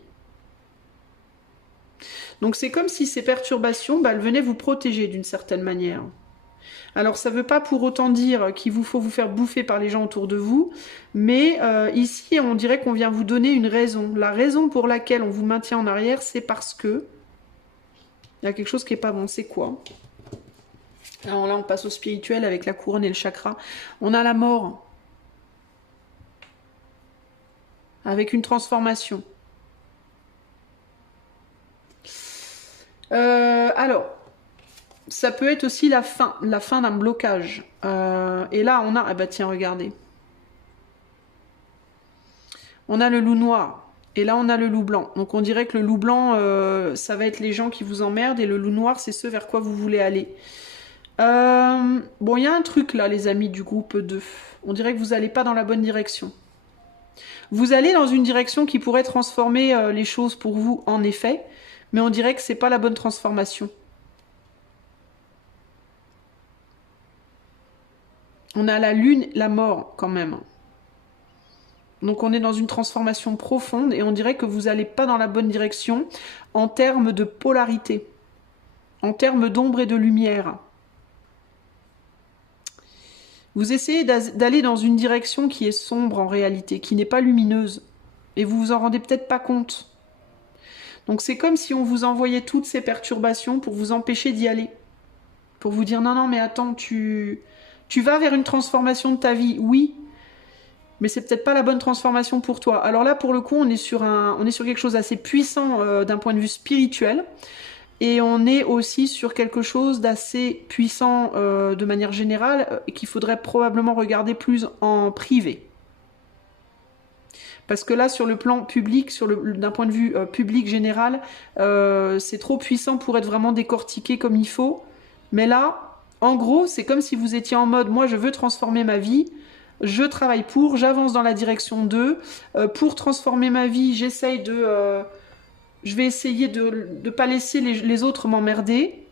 Donc c'est comme si ces perturbations, elles venaient vous protéger d'une certaine manière. Alors ça ne veut pas pour autant dire qu'il vous faut vous faire bouffer par les gens autour de vous, mais ici on dirait qu'on vient vous donner une raison. La raison pour laquelle on vous maintient en arrière, c'est parce que il y a quelque chose qui n'est pas bon. C'est quoi ? Alors là, on passe au spirituel avec la couronne et le chakra. On a la mort. Avec une transformation. Alors, ça peut être aussi la fin d'un blocage. Et là, on a... Ah bah tiens, regardez. On a le loup noir. Et là, on a le loup blanc. Donc on dirait que le loup blanc, ça va être les gens qui vous emmerdent. Et le loup noir, c'est ceux vers quoi vous voulez aller. Bon, il y a un truc là, les amis du groupe 2. On dirait que vous n'allez pas dans la bonne direction. Vous allez dans une direction qui pourrait transformer les choses pour vous, en effet, mais on dirait que c'est pas la bonne transformation. On a la lune, la mort quand même. Donc on est dans une transformation profonde et on dirait que vous n'allez pas dans la bonne direction en termes de polarité, en termes d'ombre et de lumière. Vous essayez d'aller dans une direction qui est sombre en réalité, qui n'est pas lumineuse. Et vous vous en rendez peut-être pas compte. Donc c'est comme si on vous envoyait toutes ces perturbations pour vous empêcher d'y aller. Pour vous dire non, non, mais attends, tu vas vers une transformation de ta vie, oui. mais c'est peut-être pas la bonne transformation pour toi. Alors là, pour le coup, on est sur quelque chose d'assez puissant d'un point de vue spirituel, et on est aussi sur quelque chose d'assez puissant de manière générale, qu'il faudrait probablement regarder plus en privé. Parce que là, sur le plan public, d'un point de vue public général, c'est trop puissant pour être vraiment décortiqué comme il faut. Mais là, en gros, c'est comme si vous étiez en mode, moi je veux transformer ma vie, je travaille j'avance dans la direction d'eux. Pour transformer ma vie, je vais essayer de ne pas laisser les autres m'emmerder.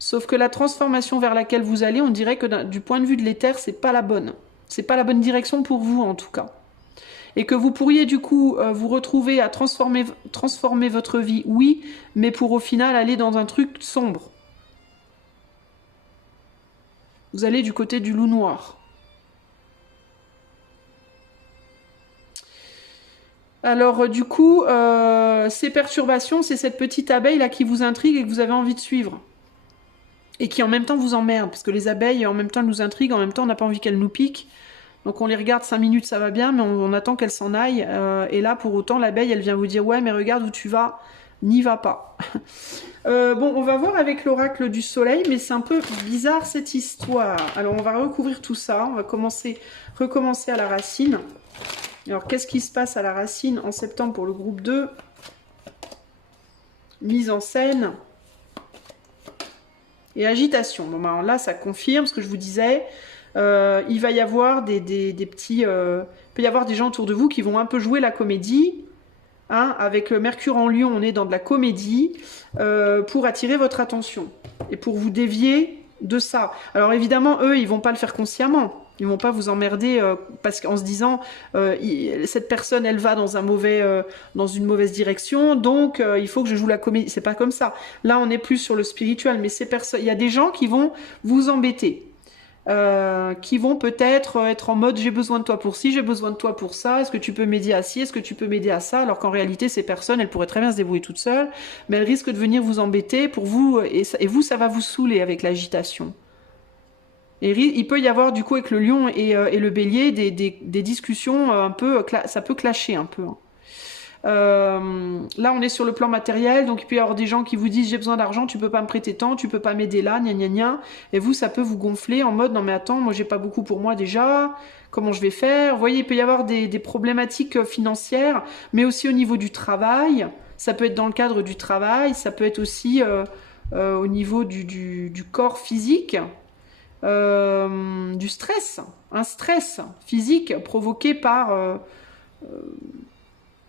Sauf que la transformation vers laquelle vous allez, on dirait que du point de vue de l'éther, c'est pas la bonne. C'est pas la bonne direction pour vous en tout cas. Et que vous pourriez du coup vous retrouver à transformer votre vie, oui, mais pour au final aller dans un truc sombre. Vous allez du côté du loup noir. Alors du coup, ces perturbations, c'est cette petite abeille là qui vous intrigue et que vous avez envie de suivre. Et qui en même temps vous emmerde, parce que les abeilles en même temps nous intriguent, en même temps on n'a pas envie qu'elles nous piquent. Donc on les regarde 5 minutes, ça va bien, mais on attend qu'elles s'en aillent. Et là, pour autant, l'abeille, elle vient vous dire « Ouais, mais regarde où tu vas, n'y va pas. » Bon, on va voir avec l'oracle du soleil, mais c'est un peu bizarre cette histoire. Alors, on va recouvrir tout ça. On va recommencer à la racine. Alors, qu'est-ce qui se passe à la racine en septembre pour le groupe 2? Mise en scène. Et agitation. Bon, ben là, ça confirme ce que je vous disais. Il va y avoir des petits... il peut y avoir des gens autour de vous qui vont un peu jouer la comédie. Hein, avec Mercure en Lion, on est dans de la comédie pour attirer votre attention et pour vous dévier de ça. Alors évidemment, eux, ils vont pas le faire consciemment. Ils vont pas vous emmerder parce qu'en se disant cette personne, elle va dans une mauvaise direction, donc il faut que je joue la comédie. C'est pas comme ça. Là, on est plus sur le spirituel, mais il y a des gens qui vont vous embêter. Qui vont peut-être être en mode j'ai besoin de toi pour ci, j'ai besoin de toi pour ça, est-ce que tu peux m'aider à ci, est-ce que tu peux m'aider à ça, alors qu'en réalité ces personnes elles pourraient très bien se débrouiller toutes seules, mais elles risquent de venir vous embêter pour vous, et vous ça va vous saouler avec l'agitation. Et il peut y avoir du coup avec le lion et le bélier des discussions un peu, ça peut clasher un peu. Hein. Là on est sur le plan matériel, donc il peut y avoir des gens qui vous disent j'ai besoin d'argent, tu peux pas me prêter tant, tu peux pas m'aider là, gna gna gna, et vous ça peut vous gonfler en mode non mais attends, moi j'ai pas beaucoup pour moi déjà, comment je vais faire? Vous voyez, il peut y avoir des problématiques financières, mais aussi au niveau du travail, ça peut être dans le cadre du travail, ça peut être aussi au niveau du corps physique, du stress, un stress physique provoqué par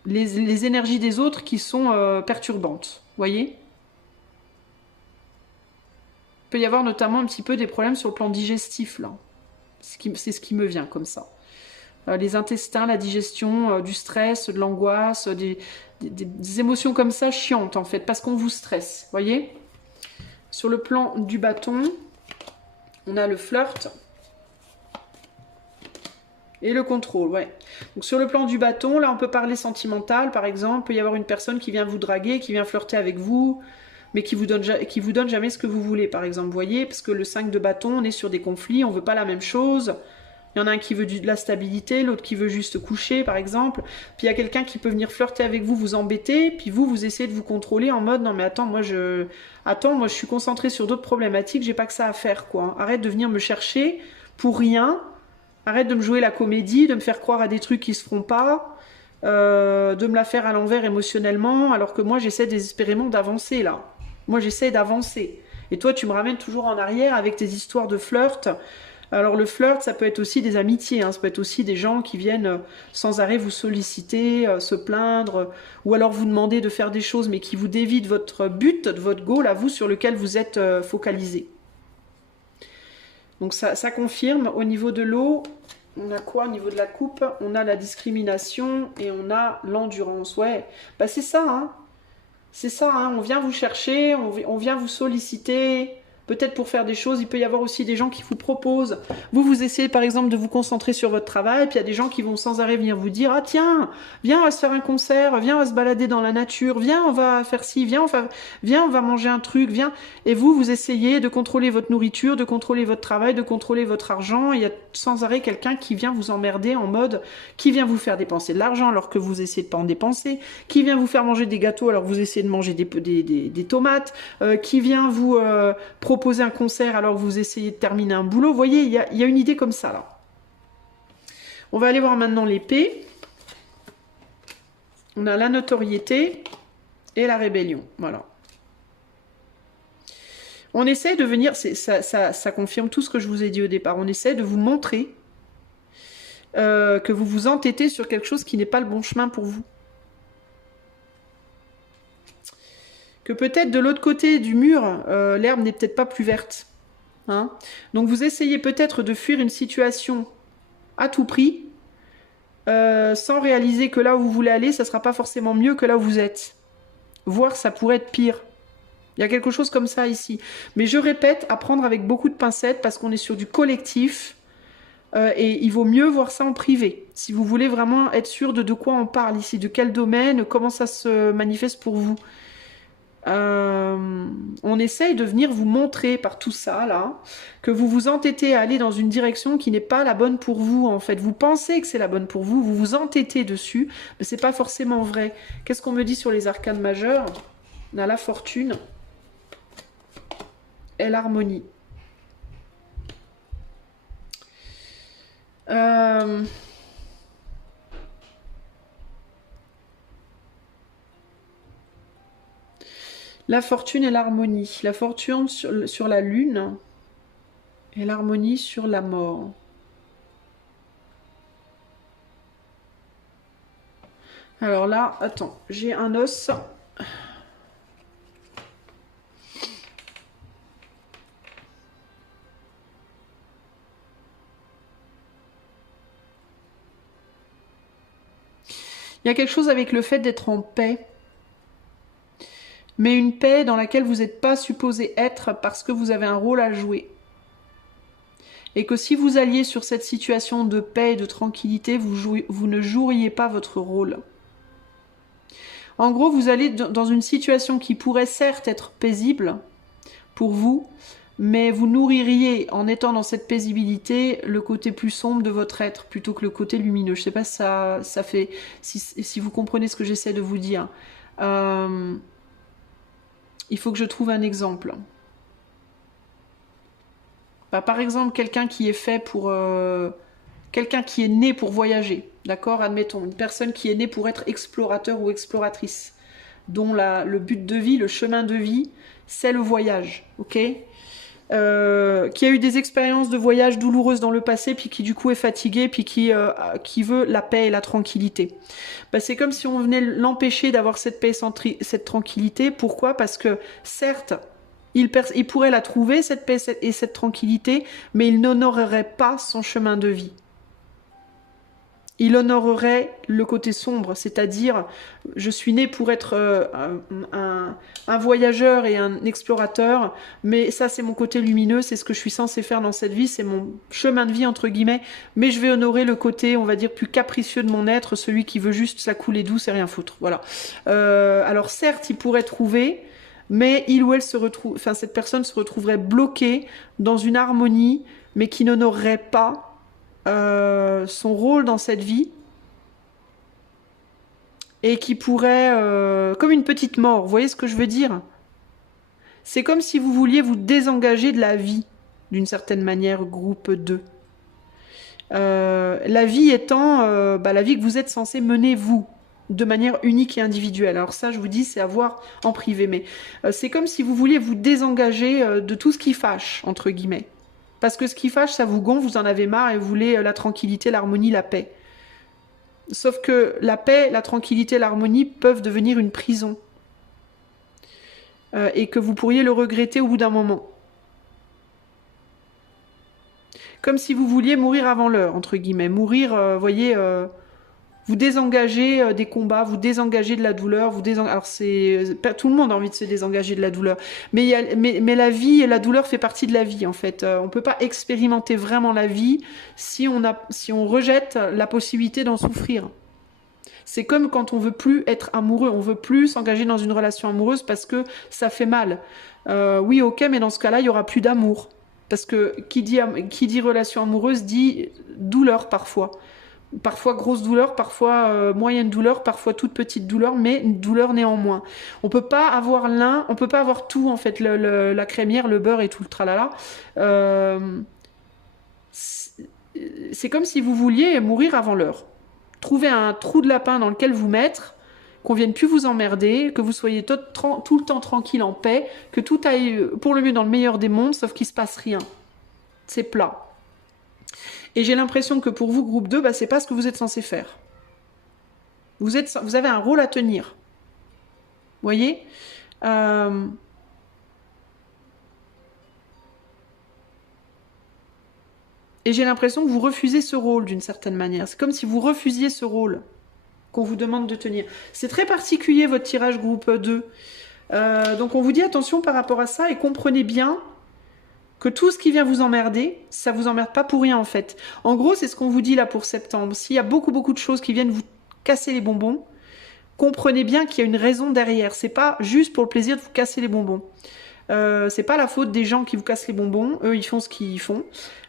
les énergies des autres qui sont perturbantes, voyez. Il peut y avoir notamment un petit peu des problèmes sur le plan digestif, là. C'est ce qui me vient comme ça. Les intestins, la digestion, du stress, de l'angoisse, des émotions comme ça chiantes, en fait, parce qu'on vous stresse, voyez. Sur le plan du bâton, on a le flirt. Et le contrôle, ouais. Donc sur le plan du bâton, là on peut parler sentimental, par exemple. Il peut y avoir une personne qui vient vous draguer, qui vient flirter avec vous, mais qui vous donne jamais ce que vous voulez, par exemple. Vous voyez, parce que le 5 de bâton, on est sur des conflits, on veut pas la même chose. Il y en a un qui veut de la stabilité, l'autre qui veut juste coucher, par exemple. Puis il y a quelqu'un qui peut venir flirter avec vous, vous embêter, puis vous essayez de vous contrôler en mode non mais attends, moi je suis concentré sur d'autres problématiques, j'ai pas que ça à faire, quoi. Arrête de venir me chercher pour rien. Arrête de me jouer la comédie, de me faire croire à des trucs qui se feront pas, de me la faire à l'envers émotionnellement, alors que moi j'essaie désespérément d'avancer là. Moi j'essaie d'avancer. Et toi tu me ramènes toujours en arrière avec tes histoires de flirt. Alors le flirt ça peut être aussi des amitiés, hein. Ça peut être aussi des gens qui viennent sans arrêt vous solliciter, se plaindre, ou alors vous demander de faire des choses mais qui vous dévient de votre but, de votre goal à vous sur lequel vous êtes focalisé. Donc ça confirme. Au niveau de l'eau, on a quoi au niveau de la coupe? On a la discrimination et on a l'endurance. Ouais, c'est ça, hein. C'est ça, hein. On vient vous chercher, on vient vous solliciter. peut-être pour faire des choses. Il peut y avoir aussi des gens qui vous proposent. Vous essayez par exemple de vous concentrer sur votre travail, puis il y a des gens qui vont sans arrêt venir vous dire « Ah tiens, viens, on va se faire un concert, viens, on va se balader dans la nature, viens, on va faire ci, viens, on va manger un truc, viens. » Et vous essayez de contrôler votre nourriture, de contrôler votre travail, de contrôler votre argent. Il y a sans arrêt quelqu'un qui vient vous emmerder en mode, qui vient vous faire dépenser de l'argent alors que vous essayez de pas en dépenser, qui vient vous faire manger des gâteaux alors que vous essayez de manger des tomates, qui vient vous proposer un concert alors que vous essayez de terminer un boulot. Vous voyez, il y a une idée comme ça là. On va aller voir maintenant l'épée. On a la notoriété et la rébellion. Voilà. On essaie de venir, ça confirme tout ce que je vous ai dit au départ, on essaie de vous montrer que vous vous entêtez sur quelque chose qui n'est pas le bon chemin pour vous. Que peut-être de l'autre côté du mur, l'herbe n'est peut-être pas plus verte. Hein. Donc vous essayez peut-être de fuir une situation à tout prix, sans réaliser que là où vous voulez aller, ça ne sera pas forcément mieux que là où vous êtes. Voire ça pourrait être pire. Il y a quelque chose comme ça ici. Mais je répète, à prendre avec beaucoup de pincettes parce qu'on est sur du collectif et il vaut mieux voir ça en privé. Si vous voulez vraiment être sûr de quoi on parle ici, de quel domaine, comment ça se manifeste pour vous. On essaye de venir vous montrer par tout ça là que vous vous entêtez à aller dans une direction qui n'est pas la bonne pour vous en fait. Vous pensez que c'est la bonne pour vous, vous vous entêtez dessus, mais c'est pas forcément vrai. Qu'est-ce qu'on me dit sur les arcanes majeures? On a la fortune et l'harmonie. La fortune et l'harmonie. La fortune sur la lune et l'harmonie sur la mort. Alors là, attends, j'ai un os. Il y a quelque chose avec le fait d'être en paix. Mais une paix dans laquelle vous n'êtes pas supposé être parce que vous avez un rôle à jouer. Et que si vous alliez sur cette situation de paix et de tranquillité, vous ne joueriez pas votre rôle. En gros, vous allez dans une situation qui pourrait certes être paisible pour vous, mais vous nourririez, en étant dans cette paisibilité, le côté plus sombre de votre être, plutôt que le côté lumineux. Je ne sais pas si ça fait... Si vous comprenez ce que j'essaie de vous dire. Il faut que je trouve un exemple. Bah, par exemple, quelqu'un qui est fait pour... quelqu'un qui est né pour voyager, d'accord? Admettons, une personne qui est née pour être explorateur ou exploratrice, dont le but de vie, le chemin de vie, c'est le voyage, ok? Qui a eu des expériences de voyage douloureuses dans le passé, puis qui du coup est fatigué, puis qui veut la paix et la tranquillité. Bah, c'est comme si on venait l'empêcher d'avoir cette paix et cette tranquillité. Pourquoi? Parce que certes, il pourrait la trouver, cette paix et cette tranquillité, mais il n'honorerait pas son chemin de vie. Il honorerait le côté sombre, c'est-à-dire je suis né pour être un voyageur et un explorateur, mais ça c'est mon côté lumineux, c'est ce que je suis censé faire dans cette vie, c'est mon chemin de vie entre guillemets, mais je vais honorer le côté, on va dire, plus capricieux de mon être, celui qui veut juste ça couler douce et rien foutre. Voilà. Alors certes, il pourrait trouver, mais il ou elle se retrouve, enfin cette personne se retrouverait bloquée dans une harmonie, mais qui n'honorerait pas son rôle dans cette vie et qui pourrait, comme une petite mort, vous voyez ce que je veux dire? C'est comme si vous vouliez vous désengager de la vie, d'une certaine manière, groupe 2. La vie étant la vie que vous êtes censé mener vous, de manière unique et individuelle. Alors ça, je vous dis, c'est à voir en privé, mais c'est comme si vous vouliez vous désengager de tout ce qui fâche, entre guillemets. Parce que ce qui fâche, ça vous gonfle, vous en avez marre et vous voulez la tranquillité, l'harmonie, la paix. Sauf que la paix, la tranquillité, l'harmonie peuvent devenir une prison. Et que vous pourriez le regretter au bout d'un moment. Comme si vous vouliez mourir avant l'heure, entre guillemets. Mourir, voyez, Vous désengagez des combats, vous désengagez de la douleur, alors c'est pas tout le monde a envie de se désengager de la douleur, mais la vie et la douleur fait partie de la vie en fait. On peut pas expérimenter vraiment la vie si on rejette la possibilité d'en souffrir. C'est comme quand on veut plus être amoureux, on veut plus s'engager dans une relation amoureuse parce que ça fait mal. Oui, ok, mais dans ce cas-là, il y aura plus d'amour. Parce que qui dit relation amoureuse dit douleur parfois. Parfois grosse douleur, parfois moyenne douleur, parfois toute petite douleur, mais une douleur néanmoins. On peut pas avoir l'un, on peut pas avoir tout en fait, la crémière, le beurre et tout le tralala. C'est comme si vous vouliez mourir avant l'heure. Trouvez un trou de lapin dans lequel vous mettre, qu'on vienne plus vous emmerder, que vous soyez tout le temps tranquille, en paix, que tout aille pour le mieux dans le meilleur des mondes, sauf qu'il se passe rien. C'est plat. Et j'ai l'impression que pour vous, groupe 2, bah, c'est pas ce que vous êtes censé faire. Vous avez un rôle à tenir. Vous voyez Et j'ai l'impression que vous refusez ce rôle d'une certaine manière. C'est comme si vous refusiez ce rôle qu'on vous demande de tenir. C'est très particulier votre tirage groupe 2. Donc on vous dit attention par rapport à ça et comprenez bien que tout ce qui vient vous emmerder, ça vous emmerde pas pour rien en fait. En gros, c'est ce qu'on vous dit là pour septembre. S'il y a beaucoup de choses qui viennent vous casser les bonbons, comprenez bien qu'il y a une raison derrière. C'est pas juste pour le plaisir de vous casser les bonbons. C'est pas la faute des gens qui vous cassent les bonbons. Eux, ils font ce qu'ils font.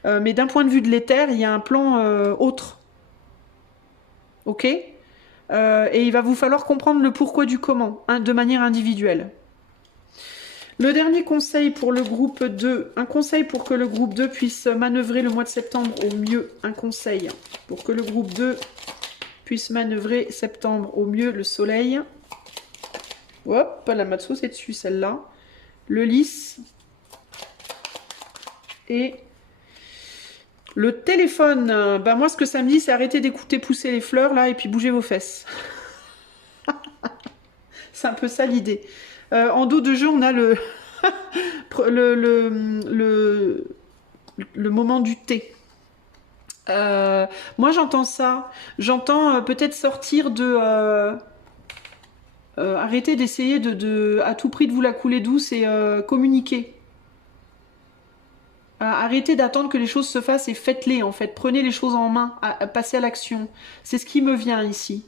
Mais d'un point de vue de l'éther, il y a un plan autre. Ok ? Et il va vous falloir comprendre le pourquoi du comment, hein, de manière individuelle. Le dernier conseil pour le groupe 2, un conseil pour que le groupe 2 puisse manœuvrer le mois de septembre au mieux. Un conseil pour que le groupe 2 puisse manœuvrer septembre au mieux, le soleil. Hop, la Matsu, c'est dessus celle-là. Le lys. Et le téléphone. Ben moi, ce que ça me dit, c'est arrêter d'écouter pousser les fleurs, là, et puis bouger vos fesses. C'est un peu ça l'idée. En dos de jeu, on a le le moment du thé. Moi, j'entends ça. J'entends peut-être sortir de... arrêter d'essayer à tout prix de vous la couler douce et communiquer. Arrêtez d'attendre que les choses se fassent et faites-les en fait. Prenez les choses en main, passez à l'action. C'est ce qui me vient ici.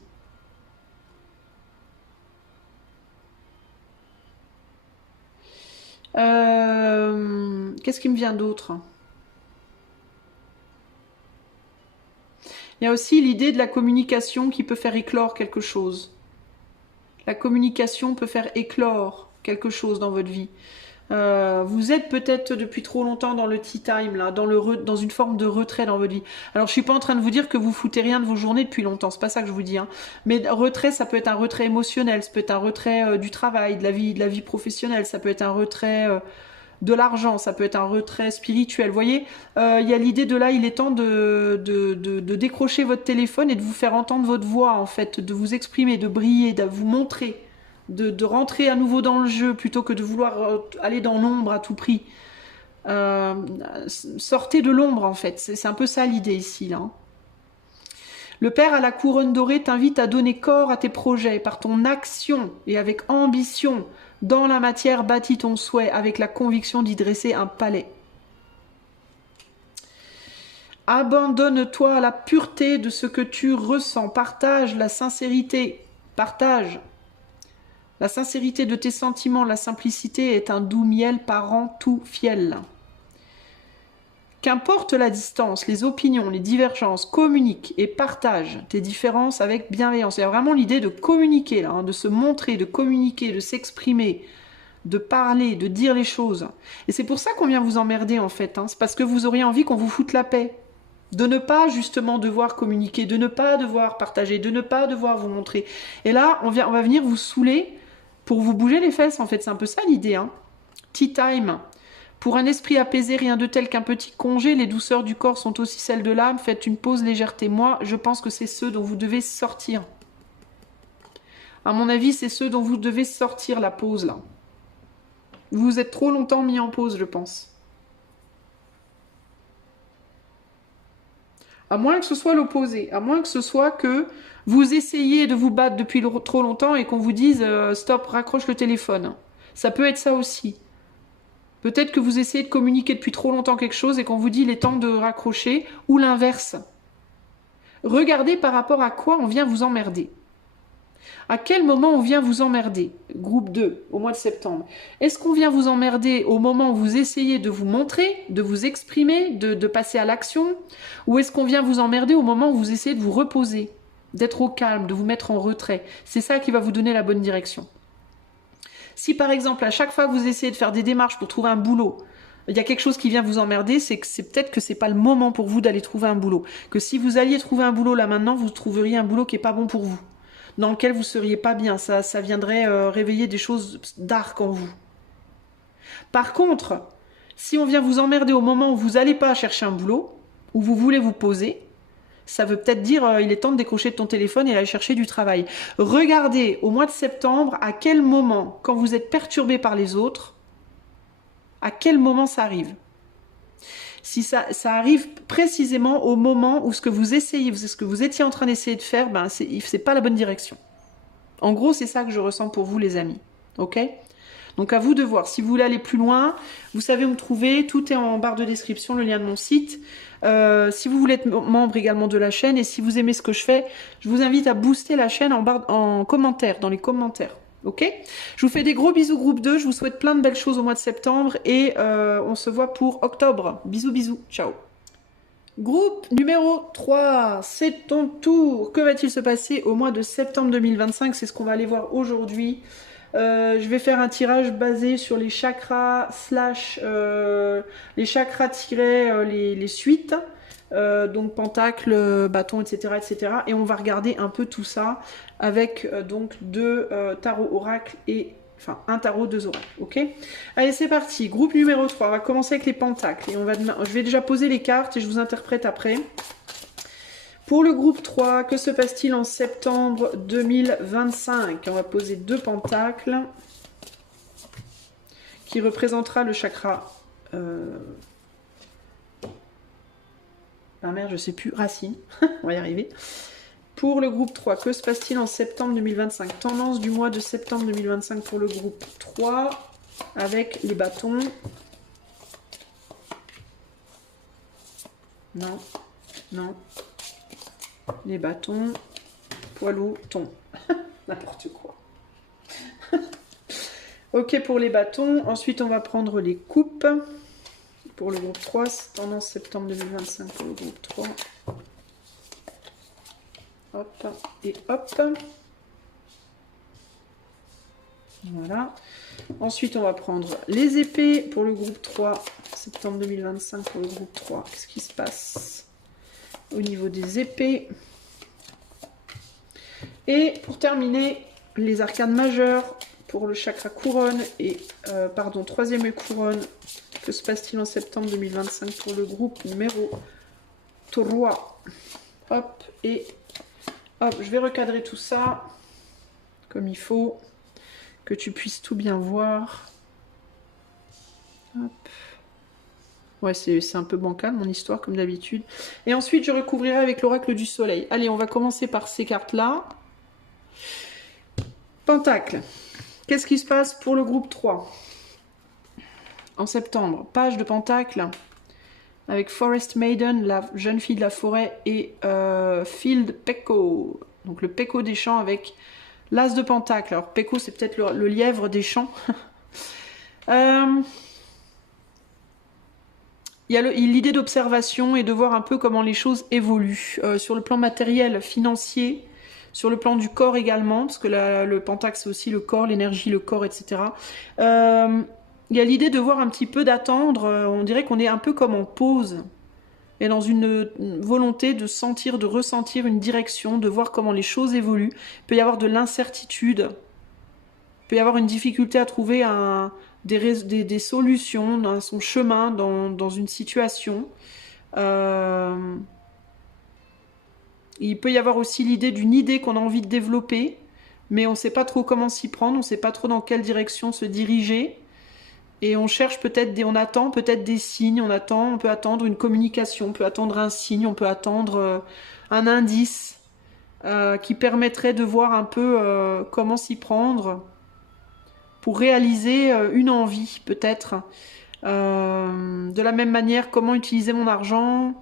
Qu'est-ce qui me vient d'autre? Il y a aussi l'idée de la communication qui peut faire éclore quelque chose. La communication peut faire éclore quelque chose dans votre vie. Vous êtes peut-être depuis trop longtemps dans le tea time, là, dans une forme de retrait dans votre vie. Alors, je suis pas en train de vous dire que vous foutez rien de vos journées depuis longtemps, c'est pas ça que je vous dis. Hein. Mais retrait, ça peut être un retrait émotionnel, ça peut être un retrait du travail, de la vie professionnelle, ça peut être un retrait de l'argent, ça peut être un retrait spirituel. Vous voyez, il y a l'idée de là, il est temps de décrocher votre téléphone et de vous faire entendre votre voix, en fait, de vous exprimer, de briller, de vous montrer. De rentrer à nouveau dans le jeu plutôt que de vouloir aller dans l'ombre à tout prix. Sortez de l'ombre en fait, c'est un peu ça l'idée ici. Là. Le Père à la couronne dorée t'invite à donner corps à tes projets par ton action et avec ambition. Dans la matière, bâtis ton souhait avec la conviction d'y dresser un palais. Abandonne-toi à la pureté de ce que tu ressens. Partage la sincérité. Partage. La sincérité de tes sentiments, la simplicité est un doux miel parent tout fiel. Qu'importe la distance, les opinions, les divergences, communique et partage tes différences avec bienveillance. Il y a vraiment l'idée de communiquer, là, hein, de se montrer, de communiquer, de s'exprimer, de parler, de dire les choses. Et c'est pour ça qu'on vient vous emmerder en fait. Hein. C'est parce que vous auriez envie qu'on vous foute la paix. De ne pas justement devoir communiquer, de ne pas devoir partager, de ne pas devoir vous montrer. Et là, on va venir vous saouler pour vous bouger les fesses, en fait, c'est un peu ça l'idée. Hein. Tea time. Pour un esprit apaisé, rien de tel qu'un petit congé. Les douceurs du corps sont aussi celles de l'âme. Faites une pause légèreté. Moi, je pense que c'est ceux dont vous devez sortir. À mon avis, c'est ceux dont vous devez sortir la pause, là. Vous vous êtes trop longtemps mis en pause, je pense. À moins que ce soit l'opposé, à moins que ce soit que vous essayez de vous battre depuis trop longtemps et qu'on vous dise stop, raccroche le téléphone. Ça peut être ça aussi. Peut-être que vous essayez de communiquer depuis trop longtemps quelque chose et qu'on vous dit il est temps de raccrocher, ou l'inverse. Regardez par rapport à quoi on vient vous emmerder. À quel moment on vient vous emmerder? Groupe 2, au mois de septembre. Est-ce qu'on vient vous emmerder au moment où vous essayez de vous montrer, de vous exprimer, de passer à l'action? Ou est-ce qu'on vient vous emmerder au moment où vous essayez de vous reposer, d'être au calme, de vous mettre en retrait? C'est ça qui va vous donner la bonne direction. Si par exemple, à chaque fois que vous essayez de faire des démarches pour trouver un boulot, il y a quelque chose qui vient vous emmerder, c'est que c'est peut-être que c'est pas le moment pour vous d'aller trouver un boulot. Que si vous alliez trouver un boulot là maintenant, vous trouveriez un boulot qui est pas bon pour vous, dans lequel vous seriez pas bien. Ça viendrait réveiller des choses dark en vous. Par contre, si on vient vous emmerder au moment où vous n'allez pas chercher un boulot, où vous voulez vous poser, ça veut peut-être dire il est temps de décrocher de ton téléphone et d'aller chercher du travail. Regardez au mois de septembre à quel moment, quand vous êtes perturbé par les autres, à quel moment ça arrive. Si ça arrive précisément au moment où ce que vous essayez, ce que vous étiez en train d'essayer de faire, ben c'est pas la bonne direction. En gros, c'est ça que je ressens pour vous, les amis. Ok? Donc à vous de voir. Si vous voulez aller plus loin, vous savez où me trouver. Tout est en barre de description, le lien de mon site. Si vous voulez être membre également de la chaîne et si vous aimez ce que je fais, je vous invite à booster la chaîne en commentaire, dans les commentaires. Ok? Je vous fais des gros bisous groupe 2. Je vous souhaite plein de belles choses au mois de septembre et on se voit pour octobre. Bisous, bisous. Ciao. Groupe numéro 3, c'est ton tour. Que va-t-il se passer au mois de septembre 2025? C'est ce qu'on va aller voir aujourd'hui. Je vais faire un tirage basé sur les chakras les chakras les suites. Donc pentacle, bâton, etc., etc. Et on va regarder un peu tout ça avec donc deux tarots oracles et enfin un tarot, deux oracles. Ok? Allez, c'est parti. Groupe numéro 3. On va commencer avec les pentacles. Et je vais déjà poser les cartes et je vous interprète après. Pour le groupe 3, que se passe-t-il en septembre 2025? On va poser deux pentacles qui représentera le chakra. Ah merde, je sais plus, racine. On va y arriver. Pour le groupe 3, que se passe-t-il en septembre 2025? Tendance du mois de septembre 2025 pour le groupe 3 avec les bâtons. Non, non. Les bâtons, poilou, thon. N'importe quoi. Ok pour les bâtons. Ensuite, on va prendre les coupes. Pour le groupe 3, tendance septembre 2025 pour le groupe 3. Hop, et hop. Voilà. Ensuite, on va prendre les épées pour le groupe 3. Septembre 2025 pour le groupe 3. Qu'est-ce qui se passe au niveau des épées? Et pour terminer, les arcanes majeures pour le chakra couronne et, troisième couronne. Que se passe-t-il en septembre 2025 pour le groupe numéro 3? Hop, et hop, je vais recadrer tout ça comme il faut, que tu puisses tout bien voir. Hop. Ouais, c'est un peu bancal mon histoire comme d'habitude. Et ensuite, je recouvrirai avec l'oracle du soleil. Allez, on va commencer par ces cartes-là. Pentacle. Qu'est-ce qui se passe pour le groupe 3 en septembre? Page de Pentacle avec Forest Maiden, la jeune fille de la forêt, et Field Peko, donc le Peko des champs avec l'As de Pentacle. Alors Peko, c'est peut-être le lièvre des champs. Il y a l'idée d'observation et de voir un peu comment les choses évoluent sur le plan matériel, financier, sur le plan du corps également, parce que le Pentacle c'est aussi le corps, l'énergie, le corps, etc. Il y a l'idée de voir un petit peu, d'attendre, on dirait qu'on est un peu comme en pause, et dans une volonté de sentir, de ressentir une direction, de voir comment les choses évoluent. Il peut y avoir de l'incertitude, il peut y avoir une difficulté à trouver des solutions dans son chemin, dans une situation. Il peut y avoir aussi l'idée d'une idée qu'on a envie de développer, mais on ne sait pas trop comment s'y prendre, on ne sait pas trop dans quelle direction se diriger. Et on cherche peut-être on attend peut-être des signes, on peut attendre une communication, on peut attendre un signe, on peut attendre un indice qui permettrait de voir un peu comment s'y prendre pour réaliser une envie peut-être. De la même manière, comment utiliser mon argent,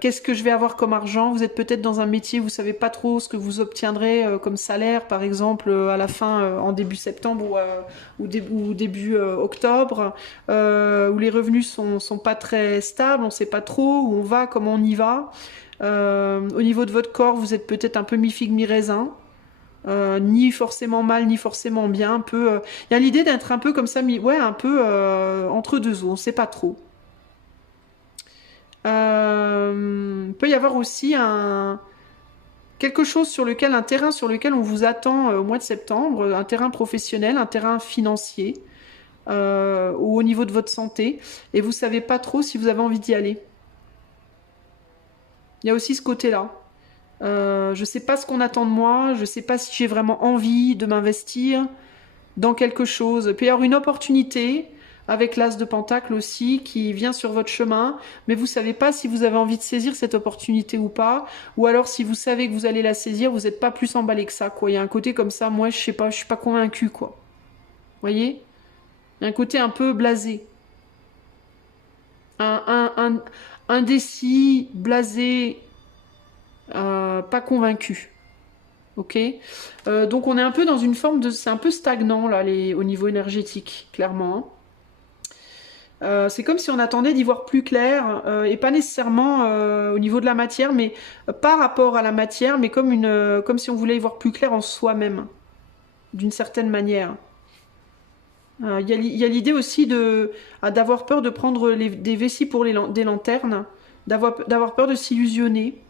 qu'est-ce que je vais avoir comme argent. Vous êtes peut-être dans un métier, vous savez pas trop ce que vous obtiendrez comme salaire, par exemple, à la fin, en début septembre ou début octobre, où les revenus sont pas très stables, on sait pas trop où on va, comment on y va. Au niveau de votre corps, vous êtes peut-être un peu mi-figue, mi-raisin. Ni forcément mal, ni forcément bien. Un peu, il y a l'idée d'être un peu comme ça, ouais, un peu entre deux eaux, on sait pas trop. Peut y avoir aussi quelque chose sur lequel, un terrain sur lequel on vous attend au mois de septembre, un terrain professionnel, un terrain financier, ou au niveau de votre santé, et vous savez pas trop si vous avez envie d'y aller. Il y a aussi ce côté-là. Je sais pas ce qu'on attend de moi, je sais pas si j'ai vraiment envie de m'investir dans quelque chose. Il peut y avoir une opportunité avec l'as de Pentacle aussi qui vient sur votre chemin, mais vous savez pas si vous avez envie de saisir cette opportunité ou pas, ou alors si vous savez que vous allez la saisir, vous n'êtes pas plus emballé que ça, quoi. Il y a un côté comme ça, moi je sais pas, je suis pas convaincue, quoi. Vous voyez? Il y a un côté un peu blasé. Indécis, blasé, pas convaincu. Ok, donc on est un peu dans une forme de, c'est un peu stagnant là, au niveau énergétique, clairement. C'est comme si on attendait d'y voir plus clair, et pas nécessairement au niveau de la matière, mais par rapport à la matière, mais comme si on voulait y voir plus clair en soi-même, d'une certaine manière. Il y a l'idée aussi d'avoir peur de prendre des vessies pour des lanternes, d'avoir peur de s'illusionner.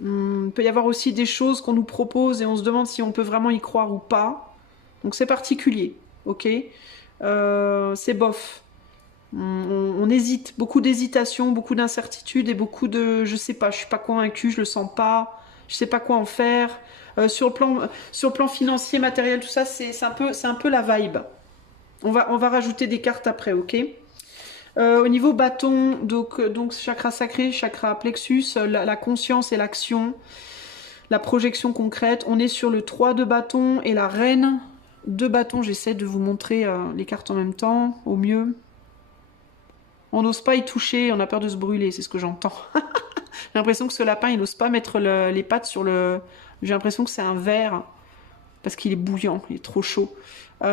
Il peut y avoir aussi des choses qu'on nous propose et on se demande si on peut vraiment y croire ou pas. Donc c'est particulier, ok. C'est bof. On hésite, beaucoup d'hésitation, beaucoup d'incertitude et beaucoup de je sais pas, je suis pas convaincue, je le sens pas, je sais pas quoi en faire. Sur le plan financier, matériel, tout ça, c'est un peu la vibe. On va rajouter des cartes après, ok. Au niveau bâton, donc chakra sacré, chakra plexus, la conscience et l'action, la projection concrète. On est sur le 3 de bâton et la reine de bâton. J'essaie de vous montrer les cartes en même temps, au mieux. On n'ose pas y toucher, on a peur de se brûler, c'est ce que j'entends. J'ai l'impression que ce lapin, il n'ose pas mettre les pattes sur le... J'ai l'impression que c'est un verre, parce qu'il est bouillant, il est trop chaud. Il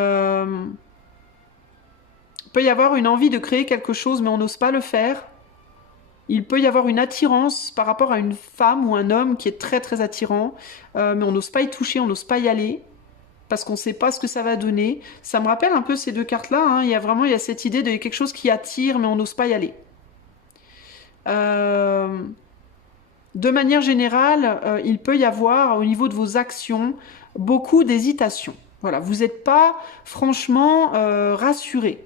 peut y avoir une envie de créer quelque chose, mais on n'ose pas le faire. Il peut y avoir une attirance par rapport à une femme ou un homme qui est très très attirant, mais on n'ose pas y toucher, on n'ose pas y aller, parce qu'on ne sait pas ce que ça va donner. Ça me rappelle un peu ces deux cartes-là, hein. Il y a cette idée de quelque chose qui attire, mais on n'ose pas y aller. De manière générale, il peut y avoir, au niveau de vos actions, beaucoup d'hésitation. Voilà, vous n'êtes pas franchement rassuré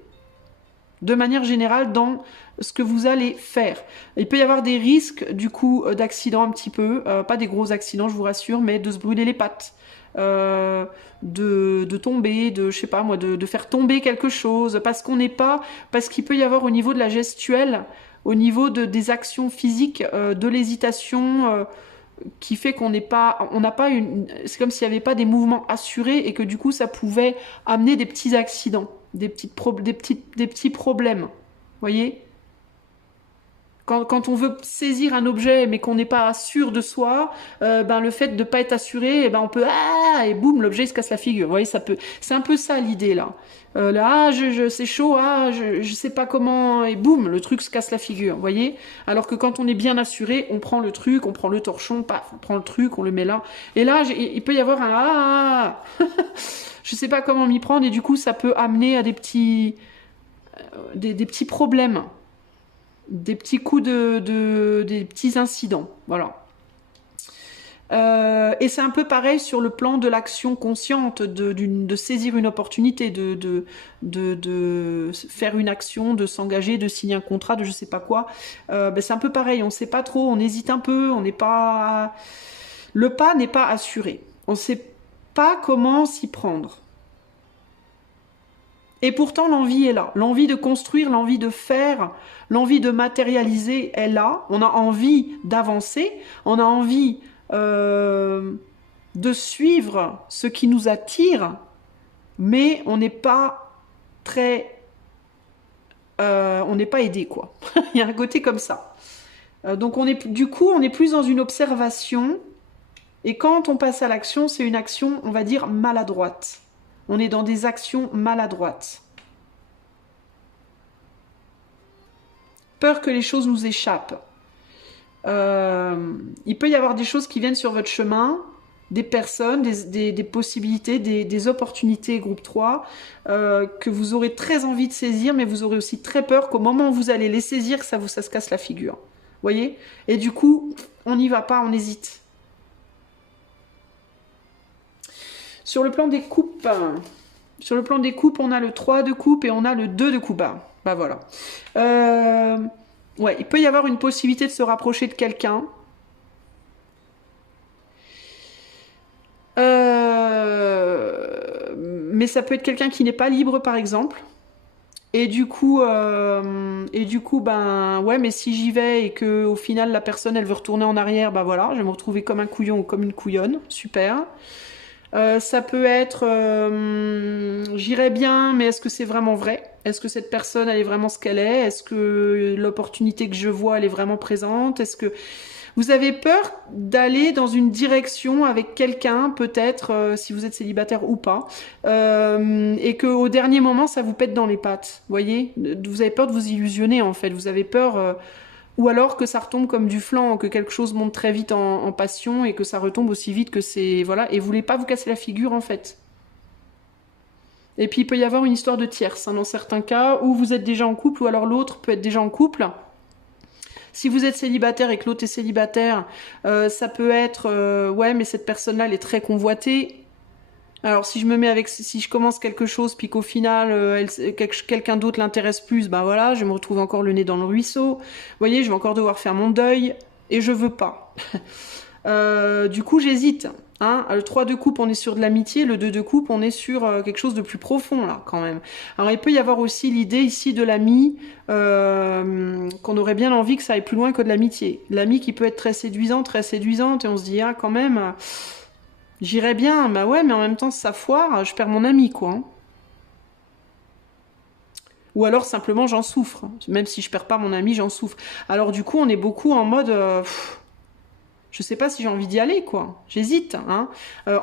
de manière générale dans ce que vous allez faire. Il peut y avoir des risques du coup d'accidents un petit peu, pas des gros accidents je vous rassure, mais de se brûler les pattes, de tomber, je sais pas moi, de faire tomber quelque chose, parce qu'il peut y avoir au niveau de la gestuelle, au niveau des actions physiques, de l'hésitation, qui fait on n'a pas c'est comme s'il n'y avait pas des mouvements assurés et que du coup ça pouvait amener des petits accidents, des petits problèmes. Voyez ? Quand on veut saisir un objet mais qu'on n'est pas sûr de soi, le fait de ne pas être assuré, on peut et boum, l'objet il se casse la figure. Vous voyez, c'est un peu ça l'idée là. C'est chaud, je sais pas comment, et boum, le truc se casse la figure. Vous voyez. Alors que quand on est bien assuré, on prend le truc, on prend le torchon, paf, on prend le truc, on le met là. Et là, il peut y avoir un je sais pas comment m'y prendre et du coup ça peut amener à des petits problèmes. Des petits coups des petits incidents, voilà. Et c'est un peu pareil sur le plan de l'action consciente, de saisir une opportunité, de faire une action, de s'engager, de signer un contrat, de je sais pas quoi. C'est un peu pareil, on sait pas trop, on hésite un peu, on n'est pas... Le pas n'est pas assuré. On sait pas comment s'y prendre. Et pourtant, l'envie est là. L'envie de construire, l'envie de faire, l'envie de matérialiser est là. On a envie d'avancer, on a envie de suivre ce qui nous attire, mais on n'est pas très... on n'est pas aidé, quoi. Il y a un côté comme ça. Donc, du coup, on est plus dans une observation. Et quand on passe à l'action, c'est une action, on va dire, maladroite. On est dans des actions maladroites. Peur que les choses nous échappent. Il peut y avoir des choses qui viennent sur votre chemin, des personnes, des possibilités, des opportunités, groupe 3, que vous aurez très envie de saisir, mais vous aurez aussi très peur qu'au moment où vous allez les saisir, ça se casse la figure. Vous voyez? Et du coup, on n'y va pas, on hésite. Sur le plan des coupes, on a le 3 de coupe et on a le 2 de coupe. Bah voilà. Ouais, il peut y avoir une possibilité de se rapprocher de quelqu'un. Mais ça peut être quelqu'un qui n'est pas libre, par exemple. Et du coup, ben ouais, mais si j'y vais et que au final la personne elle veut retourner en arrière, bah voilà, je vais me retrouver comme un couillon ou comme une couillonne. Super. Ça peut être j'irais bien, mais est-ce que c'est vraiment vrai? Est-ce que cette personne elle est vraiment ce qu'elle est? Est-ce que l'opportunité que je vois elle est vraiment présente? Est-ce que vous avez peur d'aller dans une direction avec quelqu'un, peut-être, si vous êtes célibataire ou pas, et qu'au dernier moment ça vous pète dans les pattes, voyez? Vous avez peur de vous illusionner en fait, vous avez peur ou alors que ça retombe comme du flanc, que quelque chose monte très vite en passion et que ça retombe aussi vite que c'est... Voilà, et vous voulez pas vous casser la figure en fait. Et puis il peut y avoir une histoire de tierce, hein, dans certains cas, où vous êtes déjà en couple, ou alors l'autre peut être déjà en couple. Si vous êtes célibataire et que l'autre est célibataire, ça peut être... ouais, mais cette personne-là, elle est très convoitée. Alors si je commence quelque chose puis qu'au final quelqu'un d'autre l'intéresse plus, ben voilà, je me retrouve encore le nez dans le ruisseau. Vous voyez, je vais encore devoir faire mon deuil et je veux pas. Du coup, j'hésite. Hein. Le 3 de coupe, on est sur de l'amitié. Le 2 de coupe, on est sur quelque chose de plus profond là, quand même. Alors il peut y avoir aussi l'idée ici de l'ami qu'on aurait bien envie que ça aille plus loin que de l'amitié. L'ami qui peut être très séduisante, et on se dit ah quand même. J'irais bien, bah ouais, mais en même temps, si ça foire, je perds mon ami, quoi. Hein. Ou alors, simplement, j'en souffre. Même si je perds pas mon ami, j'en souffre. Alors, du coup, on est beaucoup en mode... je sais pas si j'ai envie d'y aller, quoi. J'hésite, hein.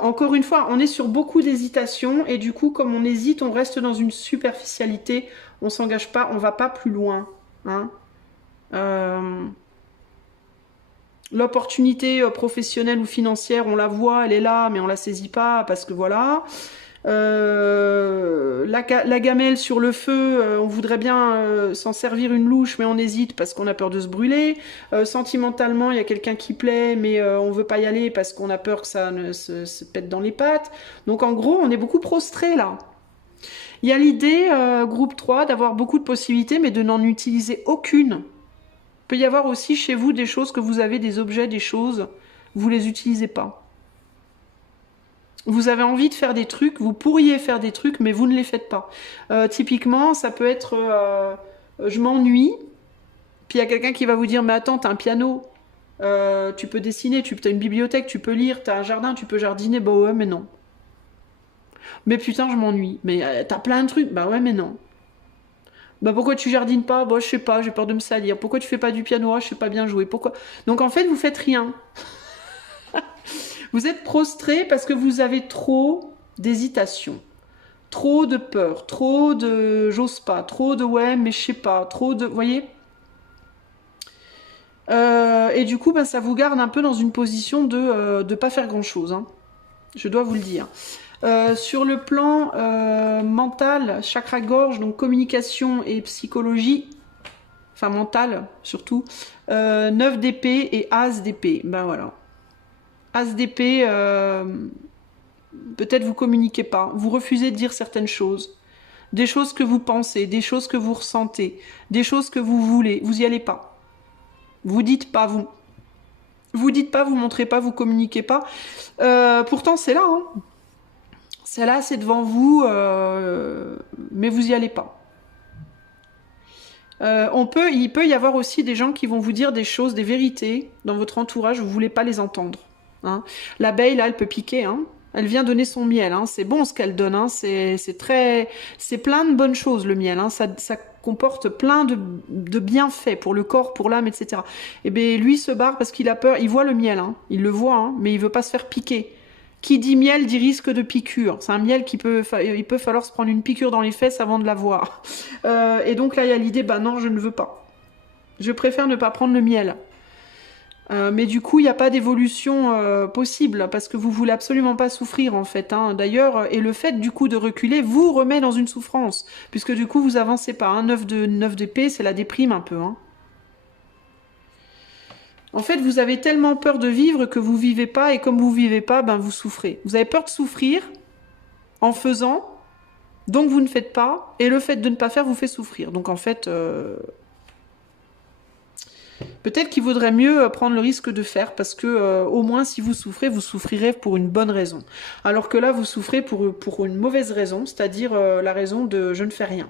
Encore une fois, on est sur beaucoup d'hésitation. Et du coup, comme on hésite, on reste dans une superficialité. On s'engage pas, on va pas plus loin. Hein. L'opportunité professionnelle ou financière, on la voit, elle est là, mais on la saisit pas parce que voilà. La gamelle sur le feu, on voudrait bien s'en servir une louche, mais on hésite parce qu'on a peur de se brûler. Sentimentalement, il y a quelqu'un qui plaît, mais on veut pas y aller parce qu'on a peur que ça se pète dans les pattes. Donc en gros, on est beaucoup prostré là. Il y a l'idée, groupe 3, d'avoir beaucoup de possibilités, mais de n'en utiliser aucune. Il peut y avoir aussi chez vous des choses que vous avez, des objets, des choses, vous les utilisez pas. Vous avez envie de faire des trucs, vous pourriez faire des trucs, mais vous ne les faites pas. Typiquement, ça peut être je m'ennuie, puis il y a quelqu'un qui va vous dire mais attends, t'as un piano, tu peux dessiner, t'as une bibliothèque, tu peux lire, t'as un jardin, tu peux jardiner, bah ouais, mais non. Mais putain, je m'ennuie. Mais t'as plein de trucs, bah ouais, mais non. Bah pourquoi tu jardines pas? Bah je sais pas, j'ai peur de me salir. Pourquoi tu fais pas du piano? Ah, je sais pas bien jouer. Pourquoi? Donc en fait, vous faites rien. Vous êtes prostré parce que vous avez trop d'hésitation, trop de peur, trop de j'ose pas, trop de ouais mais je sais pas, trop de... Vous voyez? Et du coup, ben, ça vous garde un peu dans une position de pas faire grand-chose. Hein. Je dois vous le dire. Sur le plan mental, chakra-gorge, donc communication et psychologie, enfin mental surtout, 9 d'épée et As d'épée. Ben voilà. As d'épée, peut-être vous communiquez pas, vous refusez de dire certaines choses, des choses que vous pensez, des choses que vous ressentez, des choses que vous voulez, vous y allez pas. Vous dites pas, vous dites pas, vous montrez pas, vous communiquez pas. Pourtant c'est là, hein. Celle-là, c'est devant vous, mais vous y allez pas. Il peut y avoir aussi des gens qui vont vous dire des choses, des vérités dans votre entourage, vous voulez pas les entendre. Hein. L'abeille, là, elle peut piquer. Hein. Elle vient donner son miel. Hein. C'est bon ce qu'elle donne. Hein. C'est plein de bonnes choses, le miel. Hein. Ça comporte plein de bienfaits pour le corps, pour l'âme, etc. Et bien, lui se barre parce qu'il a peur. Il voit le miel. Hein. Il le voit, hein, mais il veut pas se faire piquer. Qui dit miel dit risque de piqûre. C'est un miel il peut falloir se prendre une piqûre dans les fesses avant de l'avoir. Et donc là, il y a l'idée, bah non, je ne veux pas. Je préfère ne pas prendre le miel. Mais du coup, il n'y a pas d'évolution possible, parce que vous voulez absolument pas souffrir, en fait. Hein. D'ailleurs, et le fait, du coup, de reculer vous remet dans une souffrance, puisque du coup, vous avancez pas. Hein. 9 d'épée, c'est la déprime un peu. Hein. En fait, vous avez tellement peur de vivre que vous vivez pas, et comme vous vivez pas, ben vous souffrez. Vous avez peur de souffrir en faisant, donc vous ne faites pas, et le fait de ne pas faire vous fait souffrir. Donc en fait, peut-être qu'il vaudrait mieux prendre le risque de faire, parce que au moins si vous souffrirez pour une bonne raison. Alors que là, vous souffrez pour une mauvaise raison, c'est-à-dire la raison de je ne fais rien.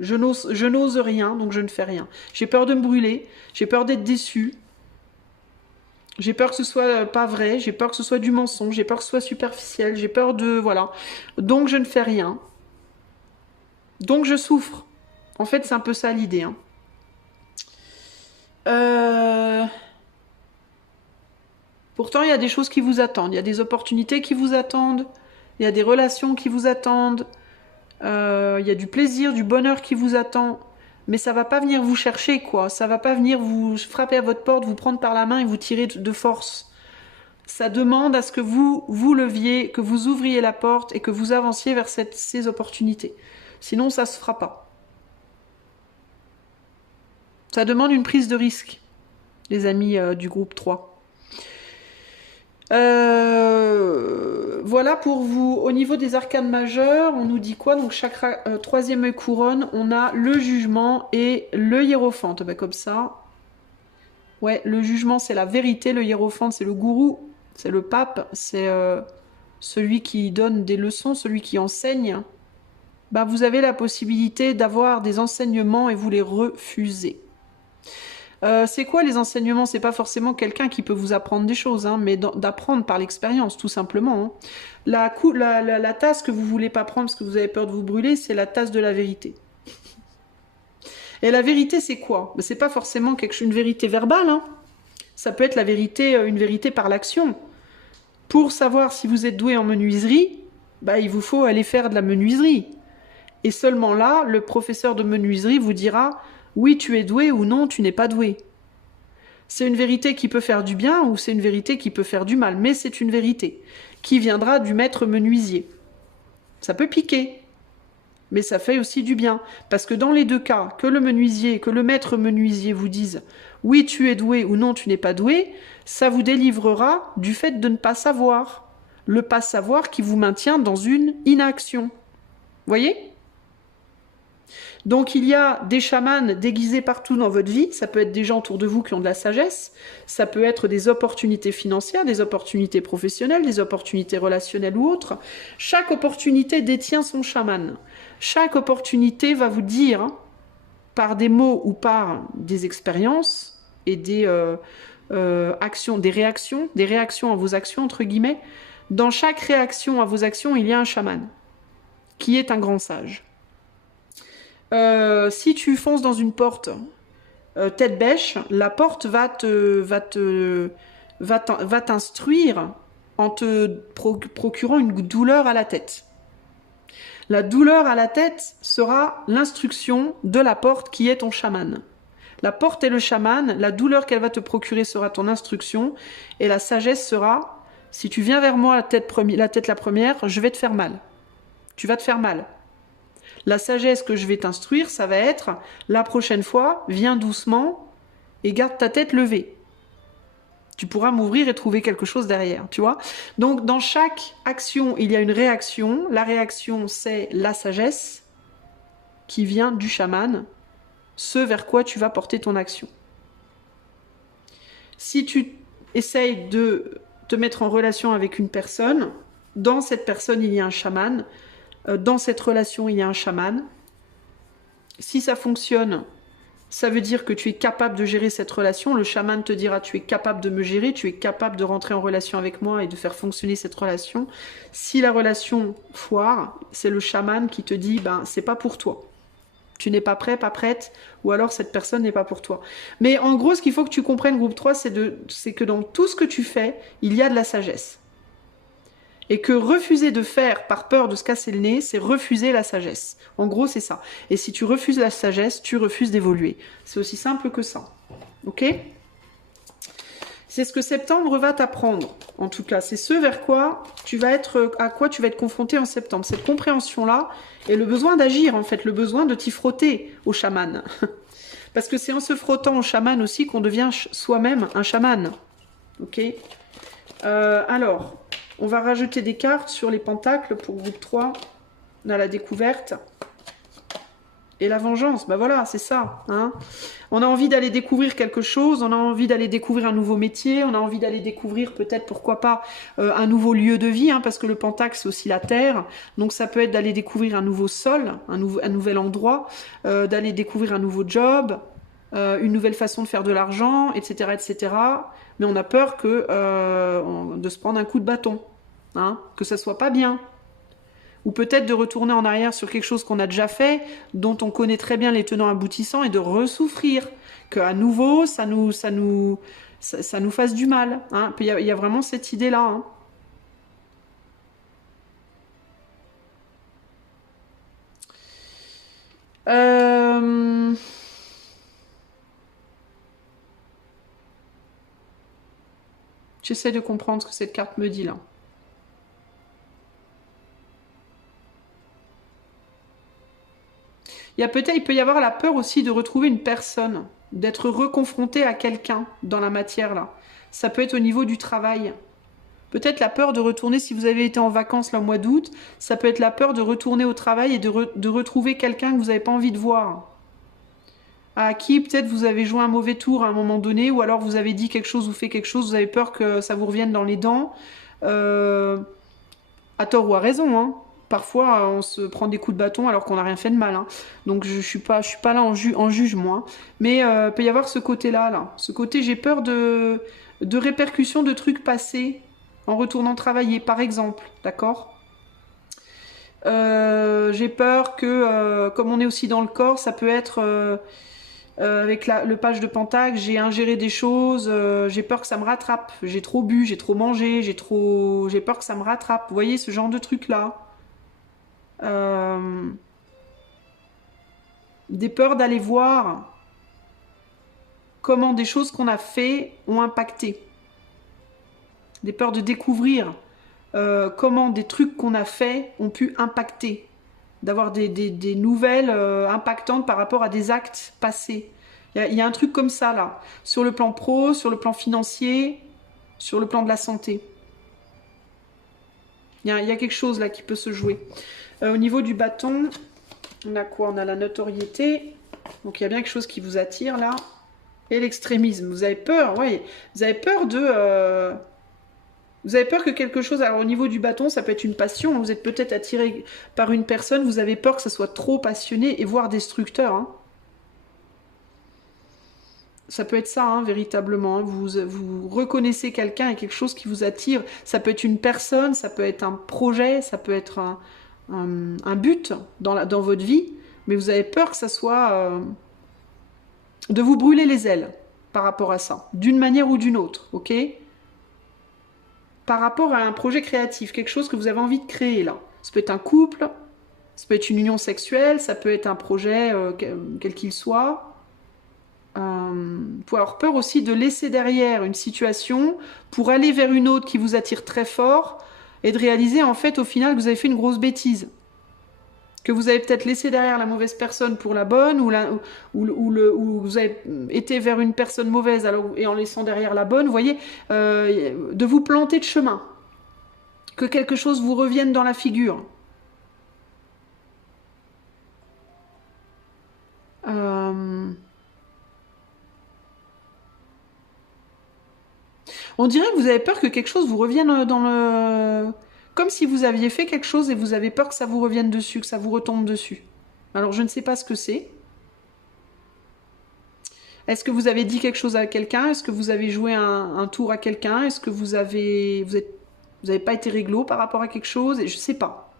Je n'ose rien, donc je ne fais rien. J'ai peur de me brûler, j'ai peur d'être déçu. J'ai peur que ce soit pas vrai, j'ai peur que ce soit du mensonge, j'ai peur que ce soit superficiel, j'ai peur de... Voilà. Donc je ne fais rien. Donc je souffre. En fait, c'est un peu ça l'idée. Hein. Pourtant, il y a des choses qui vous attendent. Il y a des opportunités qui vous attendent. Il y a des relations qui vous attendent. Il y a du plaisir, du bonheur qui vous attend. Mais ça va pas venir vous chercher, quoi. Ça va pas venir vous frapper à votre porte, vous prendre par la main et vous tirer de force. Ça demande à ce que vous leviez, que vous ouvriez la porte et que vous avanciez vers ces opportunités. Sinon, ça se fera pas. Ça demande une prise de risque, les amis du groupe 3. Voilà pour vous. Au niveau des arcanes majeures, on nous dit quoi? Donc chaque troisième œil couronne, on a le jugement et le hiérophante. Ben, comme ça. Ouais, le jugement c'est la vérité, le hiérophante c'est le gourou, c'est le pape, c'est celui qui donne des leçons, celui qui enseigne. Ben, vous avez la possibilité d'avoir des enseignements et vous les refusez. C'est quoi les enseignements? C'est pas forcément quelqu'un qui peut vous apprendre des choses, hein, mais d'apprendre par l'expérience, tout simplement. Hein. La tasse que vous voulez pas prendre parce que vous avez peur de vous brûler, c'est la tasse de la vérité. Et la vérité, c'est quoi? C'est pas forcément une vérité verbale. Hein. Ça peut être une vérité par l'action. Pour savoir si vous êtes doué en menuiserie, bah, il vous faut aller faire de la menuiserie. Et seulement là, le professeur de menuiserie vous dira oui, tu es doué ou non, tu n'es pas doué. C'est une vérité qui peut faire du bien ou c'est une vérité qui peut faire du mal, mais c'est une vérité qui viendra du maître menuisier. Ça peut piquer, mais ça fait aussi du bien. Parce que dans les deux cas, que le maître menuisier vous dise oui, tu es doué ou non, tu n'es pas doué, ça vous délivrera du fait de ne pas savoir. Le pas savoir qui vous maintient dans une inaction. Voyez ? Donc il y a des chamans déguisés partout dans votre vie, ça peut être des gens autour de vous qui ont de la sagesse, ça peut être des opportunités financières, des opportunités professionnelles, des opportunités relationnelles ou autres. Chaque opportunité détient son chaman. Chaque opportunité va vous dire, par des mots ou par des expériences et des actions, des réactions à vos actions, entre guillemets, dans chaque réaction à vos actions, il y a un chaman qui est un grand sage. Si tu fonces dans une porte tête bêche, la porte va t'instruire en te procurant une douleur à la tête. La douleur à la tête sera l'instruction de la porte qui est ton chaman. La porte est le chaman, la douleur qu'elle va te procurer sera ton instruction, et la sagesse sera, si tu viens vers moi la tête la première, je vais te faire mal. Tu vas te faire mal. La sagesse que je vais t'instruire, ça va être, la prochaine fois, viens doucement et garde ta tête levée. Tu pourras m'ouvrir et trouver quelque chose derrière, tu vois. Donc, dans chaque action, il y a une réaction. La réaction, c'est la sagesse qui vient du chaman, ce vers quoi tu vas porter ton action. Si tu essayes de te mettre en relation avec une personne, Dans cette personne, il y a un chaman. Dans cette relation, il y a un chaman. Si ça fonctionne, ça veut dire que tu es capable de gérer cette relation. Le chaman te dira, tu es capable de me gérer, tu es capable de rentrer en relation avec moi et de faire fonctionner cette relation. Si la relation foire, c'est le chaman qui te dit, ben, c'est pas pour toi. Tu n'es pas prêt, pas prête, ou alors cette personne n'est pas pour toi. Mais en gros, ce qu'il faut que tu comprennes, groupe 3, c'est que dans tout ce que tu fais, il y a de la sagesse. Et que refuser de faire par peur de se casser le nez, c'est refuser la sagesse. En gros, c'est ça. Et si tu refuses la sagesse, tu refuses d'évoluer. C'est aussi simple que ça. Ok ? C'est ce que septembre va t'apprendre. En tout cas, c'est ce vers quoi tu vas être, à quoi tu vas être confronté en septembre. Cette compréhension-là et le besoin d'agir, en fait, le besoin de t'y frotter au chaman. Parce que c'est en se frottant au chaman aussi qu'on devient soi-même un chaman. Ok ? Alors, on va rajouter des cartes sur les pentacles pour groupe 3. On a la découverte. Et la vengeance, ben voilà, c'est ça. Hein. On a envie d'aller découvrir quelque chose, on a envie d'aller découvrir un nouveau métier, on a envie d'aller découvrir peut-être, pourquoi pas, un nouveau lieu de vie, hein, parce que le pentacle, c'est aussi la terre. Donc ça peut être d'aller découvrir un nouveau sol, un nouvel endroit, d'aller découvrir un nouveau job, une nouvelle façon de faire de l'argent, etc., etc. Mais on a peur de se prendre un coup de bâton, hein, que ça soit pas bien. Ou peut-être de retourner en arrière sur quelque chose qu'on a déjà fait, dont on connaît très bien les tenants aboutissants, et de ressouffrir. Qu'à nouveau, ça nous fasse du mal. Hein. Il y a vraiment cette idée-là. Hein. J'essaie de comprendre ce que cette carte me dit là. Il peut y avoir la peur aussi de retrouver une personne, d'être reconfronté à quelqu'un dans la matière là. Ça peut être au niveau du travail. Peut-être la peur de retourner, si vous avez été en vacances le mois d'août, ça peut être la peur de retourner au travail et de retrouver quelqu'un que vous n'avez pas envie de voir. À qui peut-être vous avez joué un mauvais tour à un moment donné, ou alors vous avez dit quelque chose ou fait quelque chose, vous avez peur que ça vous revienne dans les dents. À tort ou à raison, hein. Parfois, on se prend des coups de bâton alors qu'on n'a rien fait de mal. Hein. Donc, je suis pas là en juge, moi. Mais il peut y avoir ce côté-là, là. Ce côté, j'ai peur de répercussions de trucs passés en retournant travailler, par exemple. D'accord ? J'ai peur que, comme on est aussi dans le corps, ça peut être... avec le page de Pentacle, j'ai ingéré des choses, j'ai peur que ça me rattrape. J'ai trop bu, j'ai trop mangé, j'ai peur que ça me rattrape. Vous voyez, ce genre de truc-là. Des peurs d'aller voir comment des choses qu'on a fait ont impacté. Des peurs de découvrir comment des trucs qu'on a fait ont pu impacter. D'avoir des nouvelles impactantes par rapport à des actes passés. Il y a un truc comme ça, là. Sur le plan pro, sur le plan financier, sur le plan de la santé. Il y a quelque chose, là, qui peut se jouer. Au niveau du bâton, on a quoi? On a la notoriété. Donc, il y a bien quelque chose qui vous attire, là. Et l'extrémisme. Vous avez peur, oui. Vous avez peur de... Vous avez peur que quelque chose... Alors, au niveau du bâton, ça peut être une passion. Vous êtes peut-être attiré par une personne. Vous avez peur que ça soit trop passionné et voire destructeur. Hein. Ça peut être ça, hein, véritablement. Hein. Vous reconnaissez quelqu'un et quelque chose qui vous attire. Ça peut être une personne, ça peut être un projet, ça peut être un but dans votre vie. Mais vous avez peur que ça soit... de vous brûler les ailes par rapport à ça. D'une manière ou d'une autre, ok ? Par rapport à un projet créatif, quelque chose que vous avez envie de créer là. Ça peut être un couple, ça peut être une union sexuelle, ça peut être un projet quel qu'il soit. Vous pouvez avoir peur aussi de laisser derrière une situation pour aller vers une autre qui vous attire très fort et de réaliser en fait au final que vous avez fait une grosse bêtise. Que vous avez peut-être laissé derrière la mauvaise personne pour la bonne, ou vous avez été vers une personne mauvaise et en laissant derrière la bonne, vous voyez, de vous planter de chemin. Que quelque chose vous revienne dans la figure. On dirait que vous avez peur que quelque chose vous revienne Comme si vous aviez fait quelque chose et vous avez peur que ça vous revienne dessus, que ça vous retombe dessus. Alors je ne sais pas ce que c'est. Est-ce que vous avez dit quelque chose à quelqu'un? Est-ce que vous avez joué un tour à quelqu'un? Est-ce que vous avez pas été réglo par rapport à quelque chose? Et je sais pas.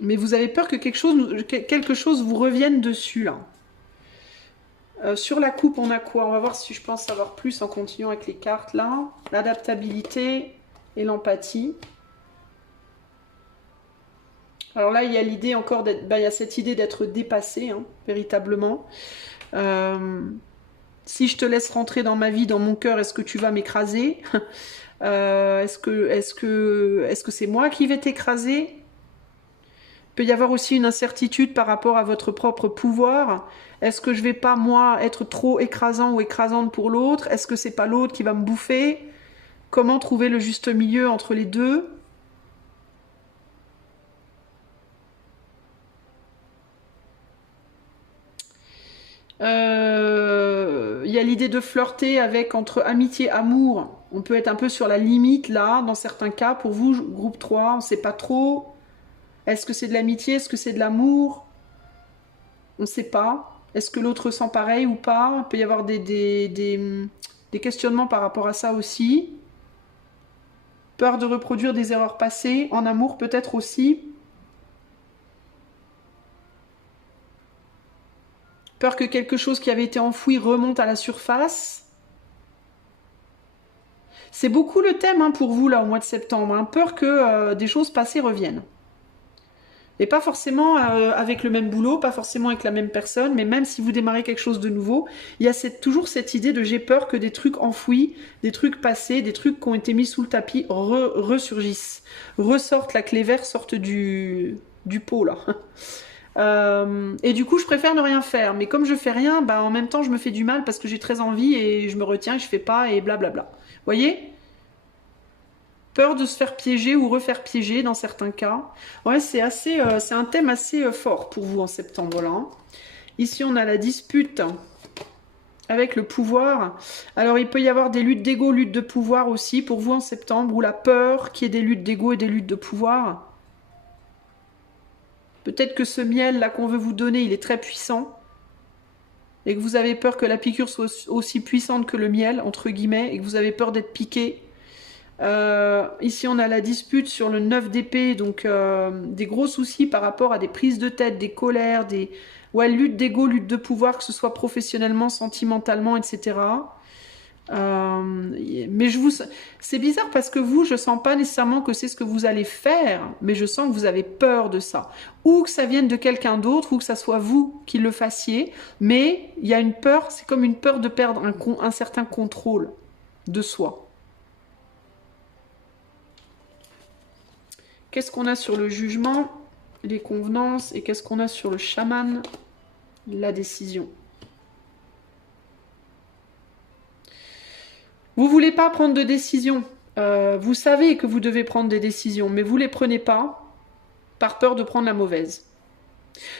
Mais vous avez peur que quelque chose vous revienne dessus là. Sur la coupe, on a quoi? On va voir si je pense savoir plus en continuant avec les cartes là. L'adaptabilité et l'empathie. Alors là, il y a l'idée encore d'être, il y a cette idée d'être dépassé, hein, véritablement. Si je te laisse rentrer dans ma vie, dans mon cœur, est-ce que tu vas m'écraser? Est-ce que c'est moi qui vais t'écraser? Il peut y avoir aussi une incertitude par rapport à votre propre pouvoir. Est-ce que je vais pas, moi, être trop écrasant ou écrasante pour l'autre? Est-ce que c'est pas l'autre qui va me bouffer? Comment trouver le juste milieu entre les deux? Il y a l'idée de flirter avec entre amitié et amour. On peut être un peu sur la limite là, dans certains cas. Pour vous, groupe 3, on ne sait pas trop. Est-ce que c'est de l'amitié? Est-ce que c'est de l'amour? On ne sait pas. Est-ce que l'autre sent pareil ou pas? Il peut y avoir des questionnements par rapport à ça aussi. Peur de reproduire des erreurs passées. En amour peut-être aussi. Peur que quelque chose qui avait été enfoui remonte à la surface. C'est beaucoup le thème hein, pour vous là au mois de septembre. Hein. Peur que des choses passées reviennent. Et pas forcément avec le même boulot, pas forcément avec la même personne, mais même si vous démarrez quelque chose de nouveau, il y a toujours cette idée de j'ai peur que des trucs enfouis, des trucs passés, des trucs qui ont été mis sous le tapis ressurgissent, ressortent, la clé verte sorte du pot là. Et du coup, je préfère ne rien faire. Mais comme je fais rien, bah, en même temps, je me fais du mal parce que j'ai très envie et je me retiens, je fais pas et blablabla. Vous voyez? Peur de se faire piéger ou refaire piéger dans certains cas. Ouais, c'est un thème assez fort pour vous en septembre là. Hein. Ici, on a la dispute avec le pouvoir. Alors, il peut y avoir des luttes d'ego, luttes de pouvoir aussi pour vous en septembre, ou la peur qu'il y ait des luttes d'ego et des luttes de pouvoir. Peut-être que ce miel là qu'on veut vous donner, il est très puissant. Et que vous avez peur que la piqûre soit aussi puissante que le miel, entre guillemets, et que vous avez peur d'être piqué. Ici, on a la dispute sur le 9 d'épée, donc des gros soucis par rapport à des prises de tête, des colères, lutte d'ego, lutte de pouvoir, que ce soit professionnellement, sentimentalement, etc. Mais c'est bizarre parce que vous, je sens pas nécessairement que c'est ce que vous allez faire, mais je sens que vous avez peur de ça. Ou que ça vienne de quelqu'un d'autre, ou que ça soit vous qui le fassiez, mais il y a une peur, c'est comme une peur de perdre un certain contrôle de soi. Qu'est-ce qu'on a sur le jugement, les convenances, et qu'est-ce qu'on a sur le chaman, la décision. Vous voulez pas prendre de décision. Vous savez que vous devez prendre des décisions, mais vous les prenez pas par peur de prendre la mauvaise.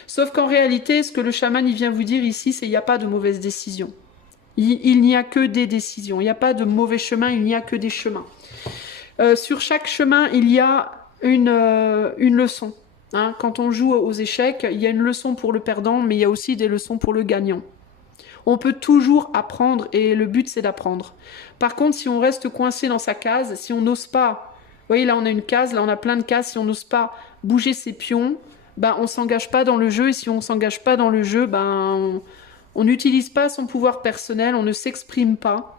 Sauf qu'en réalité, ce que le chaman il vient vous dire ici, c'est qu'il n'y a pas de mauvaise décision. Il n'y a que des décisions. Il n'y a pas de mauvais chemin, il n'y a que des chemins. Sur chaque chemin, il y a une leçon. Hein. Quand on joue aux échecs, il y a une leçon pour le perdant, mais il y a aussi des leçons pour le gagnant. On peut toujours apprendre et le but c'est d'apprendre. Par contre, si on reste coincé dans sa case, si on n'ose pas, vous voyez là on a une case, là on a plein de cases, si on n'ose pas bouger ses pions, ben on s'engage pas dans le jeu et si on s'engage pas dans le jeu, ben on n'utilise pas son pouvoir personnel, on ne s'exprime pas.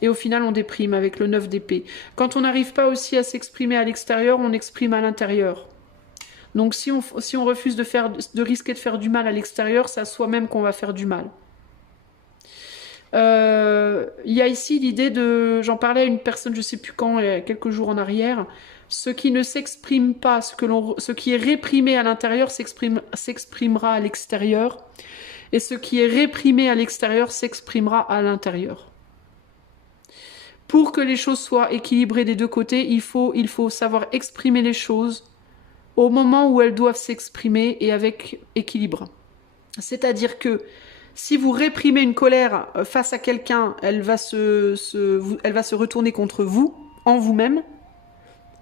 Et au final, on déprime avec le 9 d'épée. Quand on n'arrive pas aussi à s'exprimer à l'extérieur, on exprime à l'intérieur. Donc si on refuse de risquer de faire du mal à l'extérieur, c'est à soi-même qu'on va faire du mal. Il y a ici l'idée de... J'en parlais à une personne, je ne sais plus quand, il y a quelques jours en arrière. Ce qui ne s'exprime pas, ce qui est réprimé à l'intérieur s'exprimera à l'extérieur. Et ce qui est réprimé à l'extérieur s'exprimera à l'intérieur. Pour que les choses soient équilibrées des deux côtés, il faut savoir exprimer les choses au moment où elles doivent s'exprimer et avec équilibre. C'est-à-dire que Si vous réprimez une colère face à quelqu'un, elle va elle va se retourner contre vous, en vous-même.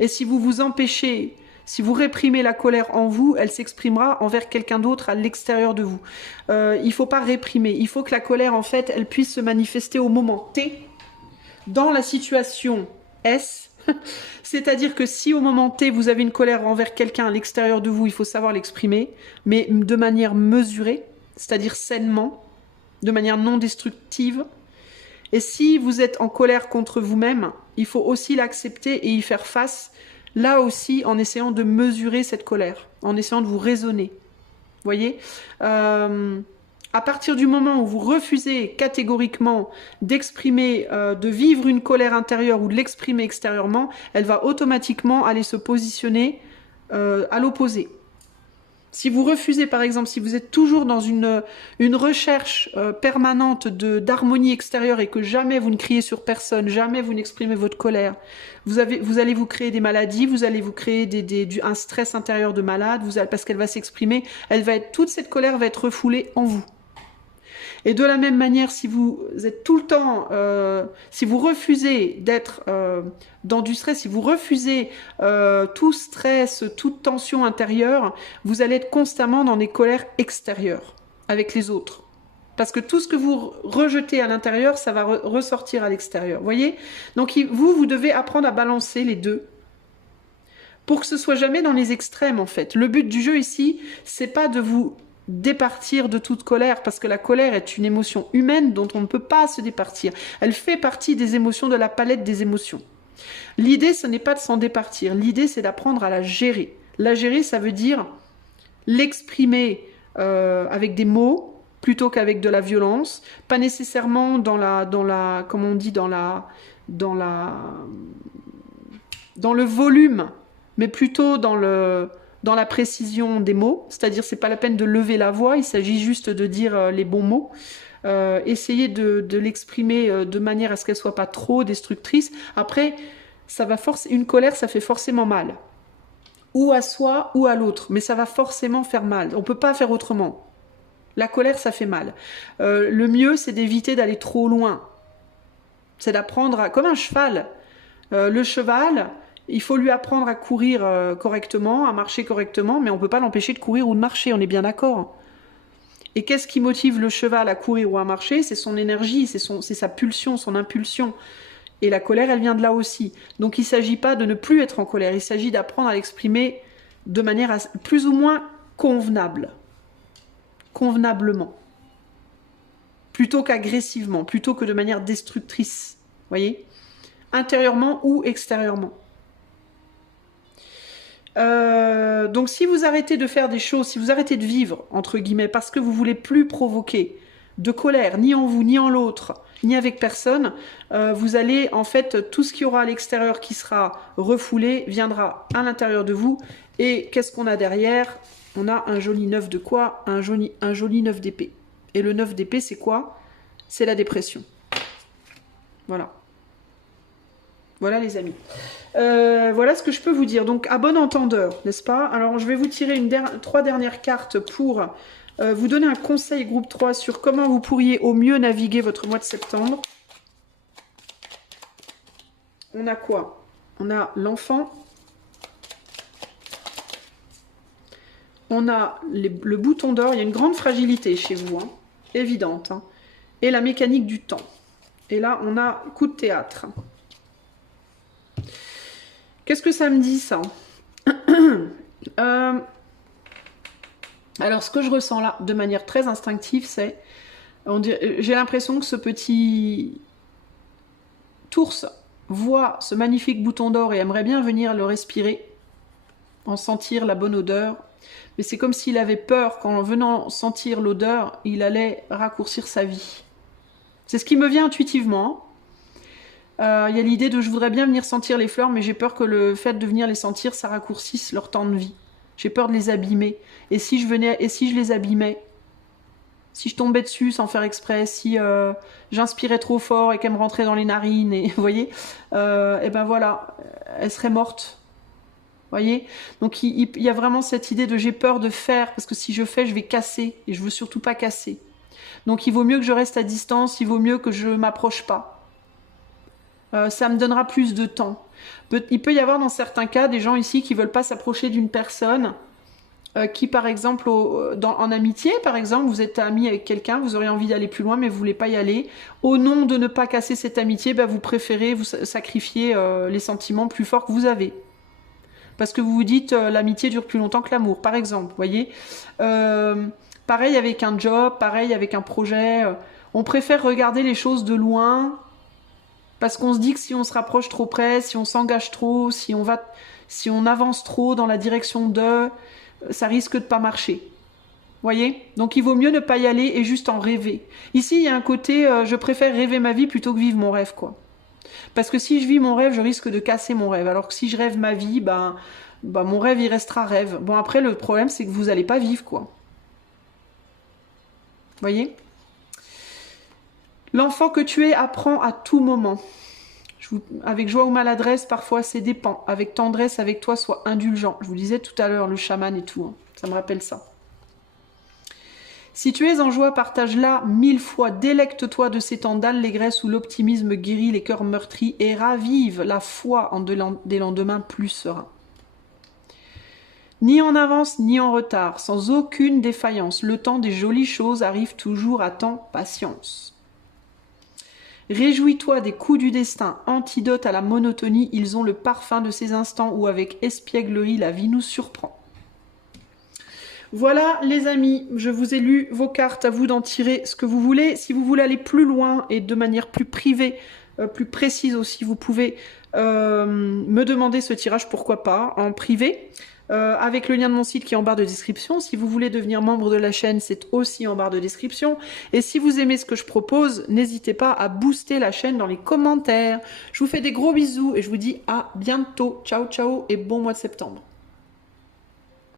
Et si vous vous empêchez, si vous réprimez la colère en vous, elle s'exprimera envers quelqu'un d'autre à l'extérieur de vous. Il ne faut pas réprimer. Il faut que la colère, en fait, elle puisse se manifester au moment T, dans la situation S. C'est-à-dire que si au moment T, vous avez une colère envers quelqu'un à l'extérieur de vous, il faut savoir l'exprimer, mais de manière mesurée, c'est-à-dire sainement, de manière non destructive. Et si vous êtes en colère contre vous-même, il faut aussi l'accepter et y faire face, là aussi en essayant de mesurer cette colère, en essayant de vous raisonner. Vous voyez, à partir du moment où vous refusez catégoriquement d'exprimer, de vivre une colère intérieure ou de l'exprimer extérieurement, elle va automatiquement aller se positionner à l'opposé. Si vous refusez, par exemple, si vous êtes toujours dans une recherche permanente d'harmonie extérieure et que jamais vous ne criez sur personne, jamais vous n'exprimez votre colère, vous allez vous créer des maladies, vous allez vous créer un stress intérieur de malade, parce qu'elle va s'exprimer, toute cette colère va être refoulée en vous. Et de la même manière, si vous êtes tout le temps, si vous refusez d'être dans du stress, si vous refusez tout stress, toute tension intérieure, vous allez être constamment dans des colères extérieures avec les autres. Parce que tout ce que vous rejetez à l'intérieur, ça va ressortir à l'extérieur. Vous voyez? Donc vous devez apprendre à balancer les deux pour que ce soit jamais dans les extrêmes en fait. Le but du jeu ici, c'est pas de vous départir de toute colère, parce que la colère est une émotion humaine dont on ne peut pas se départir. Elle fait partie des émotions, de la palette des émotions. L'idée, ce n'est pas de s'en départir. L'idée, c'est d'apprendre à la gérer. La gérer, ça veut dire l'exprimer avec des mots plutôt qu'avec de la violence, pas nécessairement dans comme on dit, dans le volume, mais plutôt dans la précision des mots, c'est-à-dire c'est pas la peine de lever la voix, il s'agit juste de dire les bons mots. Essayez de l'exprimer de manière à ce qu'elle soit pas trop destructrice. Après, une colère, ça fait forcément mal. Ou à soi, ou à l'autre, mais ça va forcément faire mal. On peut pas faire autrement. La colère, ça fait mal. Le mieux, c'est d'éviter d'aller trop loin. C'est d'apprendre comme un cheval. Le cheval, il faut lui apprendre à courir correctement, à marcher correctement, mais on ne peut pas l'empêcher de courir ou de marcher, on est bien d'accord. Et qu'est-ce qui motive le cheval à courir ou à marcher? C'est son énergie, c'est sa pulsion, son impulsion. Et la colère, elle vient de là aussi. Donc il ne s'agit pas de ne plus être en colère, il s'agit d'apprendre à l'exprimer de manière plus ou moins convenablement. Plutôt qu'agressivement, plutôt que de manière destructrice. Vous voyez? Intérieurement ou extérieurement. Donc si vous arrêtez de faire des choses, si vous arrêtez de vivre, entre guillemets, parce que vous voulez plus provoquer de colère, ni en vous, ni en l'autre, ni avec personne, vous allez, en fait, tout ce qu'il y aura à l'extérieur qui sera refoulé, viendra à l'intérieur de vous. Et qu'est-ce qu'on a derrière? On a un joli 9 de quoi? Un joli 9 d'épée. Et le 9 d'épée, c'est quoi? C'est la dépression. Voilà. Voilà les amis. Voilà ce que je peux vous dire. Donc à bon entendeur, n'est-ce pas? Alors je vais vous tirer 3 dernières cartes pour vous donner un conseil groupe 3 sur comment vous pourriez au mieux naviguer votre mois de septembre. On a quoi? On a l'enfant. On a le bouton d'or. Il y a une grande fragilité chez vous, hein, évidente. Hein. Et la mécanique du temps. Et là, on a coup de théâtre. Qu'est-ce que ça me dit, ça? Alors, ce que je ressens là, de manière très instinctive, c'est... J'ai l'impression que ce petit ours voit ce magnifique bouton d'or et aimerait bien venir le respirer, en sentir la bonne odeur. Mais c'est comme s'il avait peur qu'en venant sentir l'odeur, il allait raccourcir sa vie. C'est ce qui me vient intuitivement. Il y a l'idée de je voudrais bien venir sentir les fleurs, mais j'ai peur que le fait de venir les sentir, ça raccourcisse leur temps de vie. J'ai peur de les abîmer. Et si je les abîmais? Si je tombais dessus sans faire exprès, si j'inspirais trop fort et qu'elle me rentrait dans les narines, et vous voyez, et ben voilà, elle serait morte. Vous voyez? Donc il y a vraiment cette idée de j'ai peur de faire, parce que si je fais, je vais casser, et je veux surtout pas casser. Donc il vaut mieux que je reste à distance, il vaut mieux que je m'approche pas. Ça me donnera plus de temps. Il peut y avoir dans certains cas des gens ici qui veulent pas s'approcher d'une personne qui par exemple en amitié par exemple, vous êtes ami avec quelqu'un, vous aurez envie d'aller plus loin mais vous voulez pas y aller. Au nom de ne pas casser cette amitié, vous préférez vous sacrifier les sentiments plus forts que vous avez. Parce que vous vous dites l'amitié dure plus longtemps que l'amour, par exemple, vous voyez. Pareil avec un job, pareil avec un projet. On préfère regarder les choses de loin parce qu'on se dit que si on se rapproche trop près, si on s'engage trop, si on avance trop dans la direction de, ça risque de pas marcher. Voyez? Donc il vaut mieux ne pas y aller et juste en rêver. Ici, il y a un côté, je préfère rêver ma vie plutôt que vivre mon rêve, quoi. Parce que si je vis mon rêve, je risque de casser mon rêve. Alors que si je rêve ma vie, mon rêve, il restera rêve. Bon, après, le problème, c'est que vous n'allez pas vivre, quoi. Voyez? L'enfant que tu es apprend à tout moment. Avec joie ou maladresse, parfois, c'est dépend. Avec tendresse, avec toi, sois indulgent. Je vous disais tout à l'heure, le chaman et tout. Hein. Ça me rappelle ça. Si tu es en joie, partage-la 1000 fois. Délecte-toi de ces temps d'allégresse où l'optimisme guérit les cœurs meurtris et ravive la foi en des lendemains plus sereins. Ni en avance, ni en retard, sans aucune défaillance, le temps des jolies choses arrive toujours à temps, patience. Réjouis-toi des coups du destin, antidote à la monotonie, ils ont le parfum de ces instants où avec espièglerie la vie nous surprend. Voilà les amis, je vous ai lu vos cartes, à vous d'en tirer ce que vous voulez. Si vous voulez aller plus loin et de manière plus privée, plus précise aussi, vous pouvez me demander ce tirage, pourquoi pas, en privé. Avec le lien de mon site qui est en barre de description. Si vous voulez devenir membre de la chaîne, c'est aussi en barre de description. Et si vous aimez ce que je propose, n'hésitez pas à booster la chaîne dans les commentaires. Je vous fais des gros bisous et je vous dis à bientôt. Ciao, ciao et bon mois de septembre.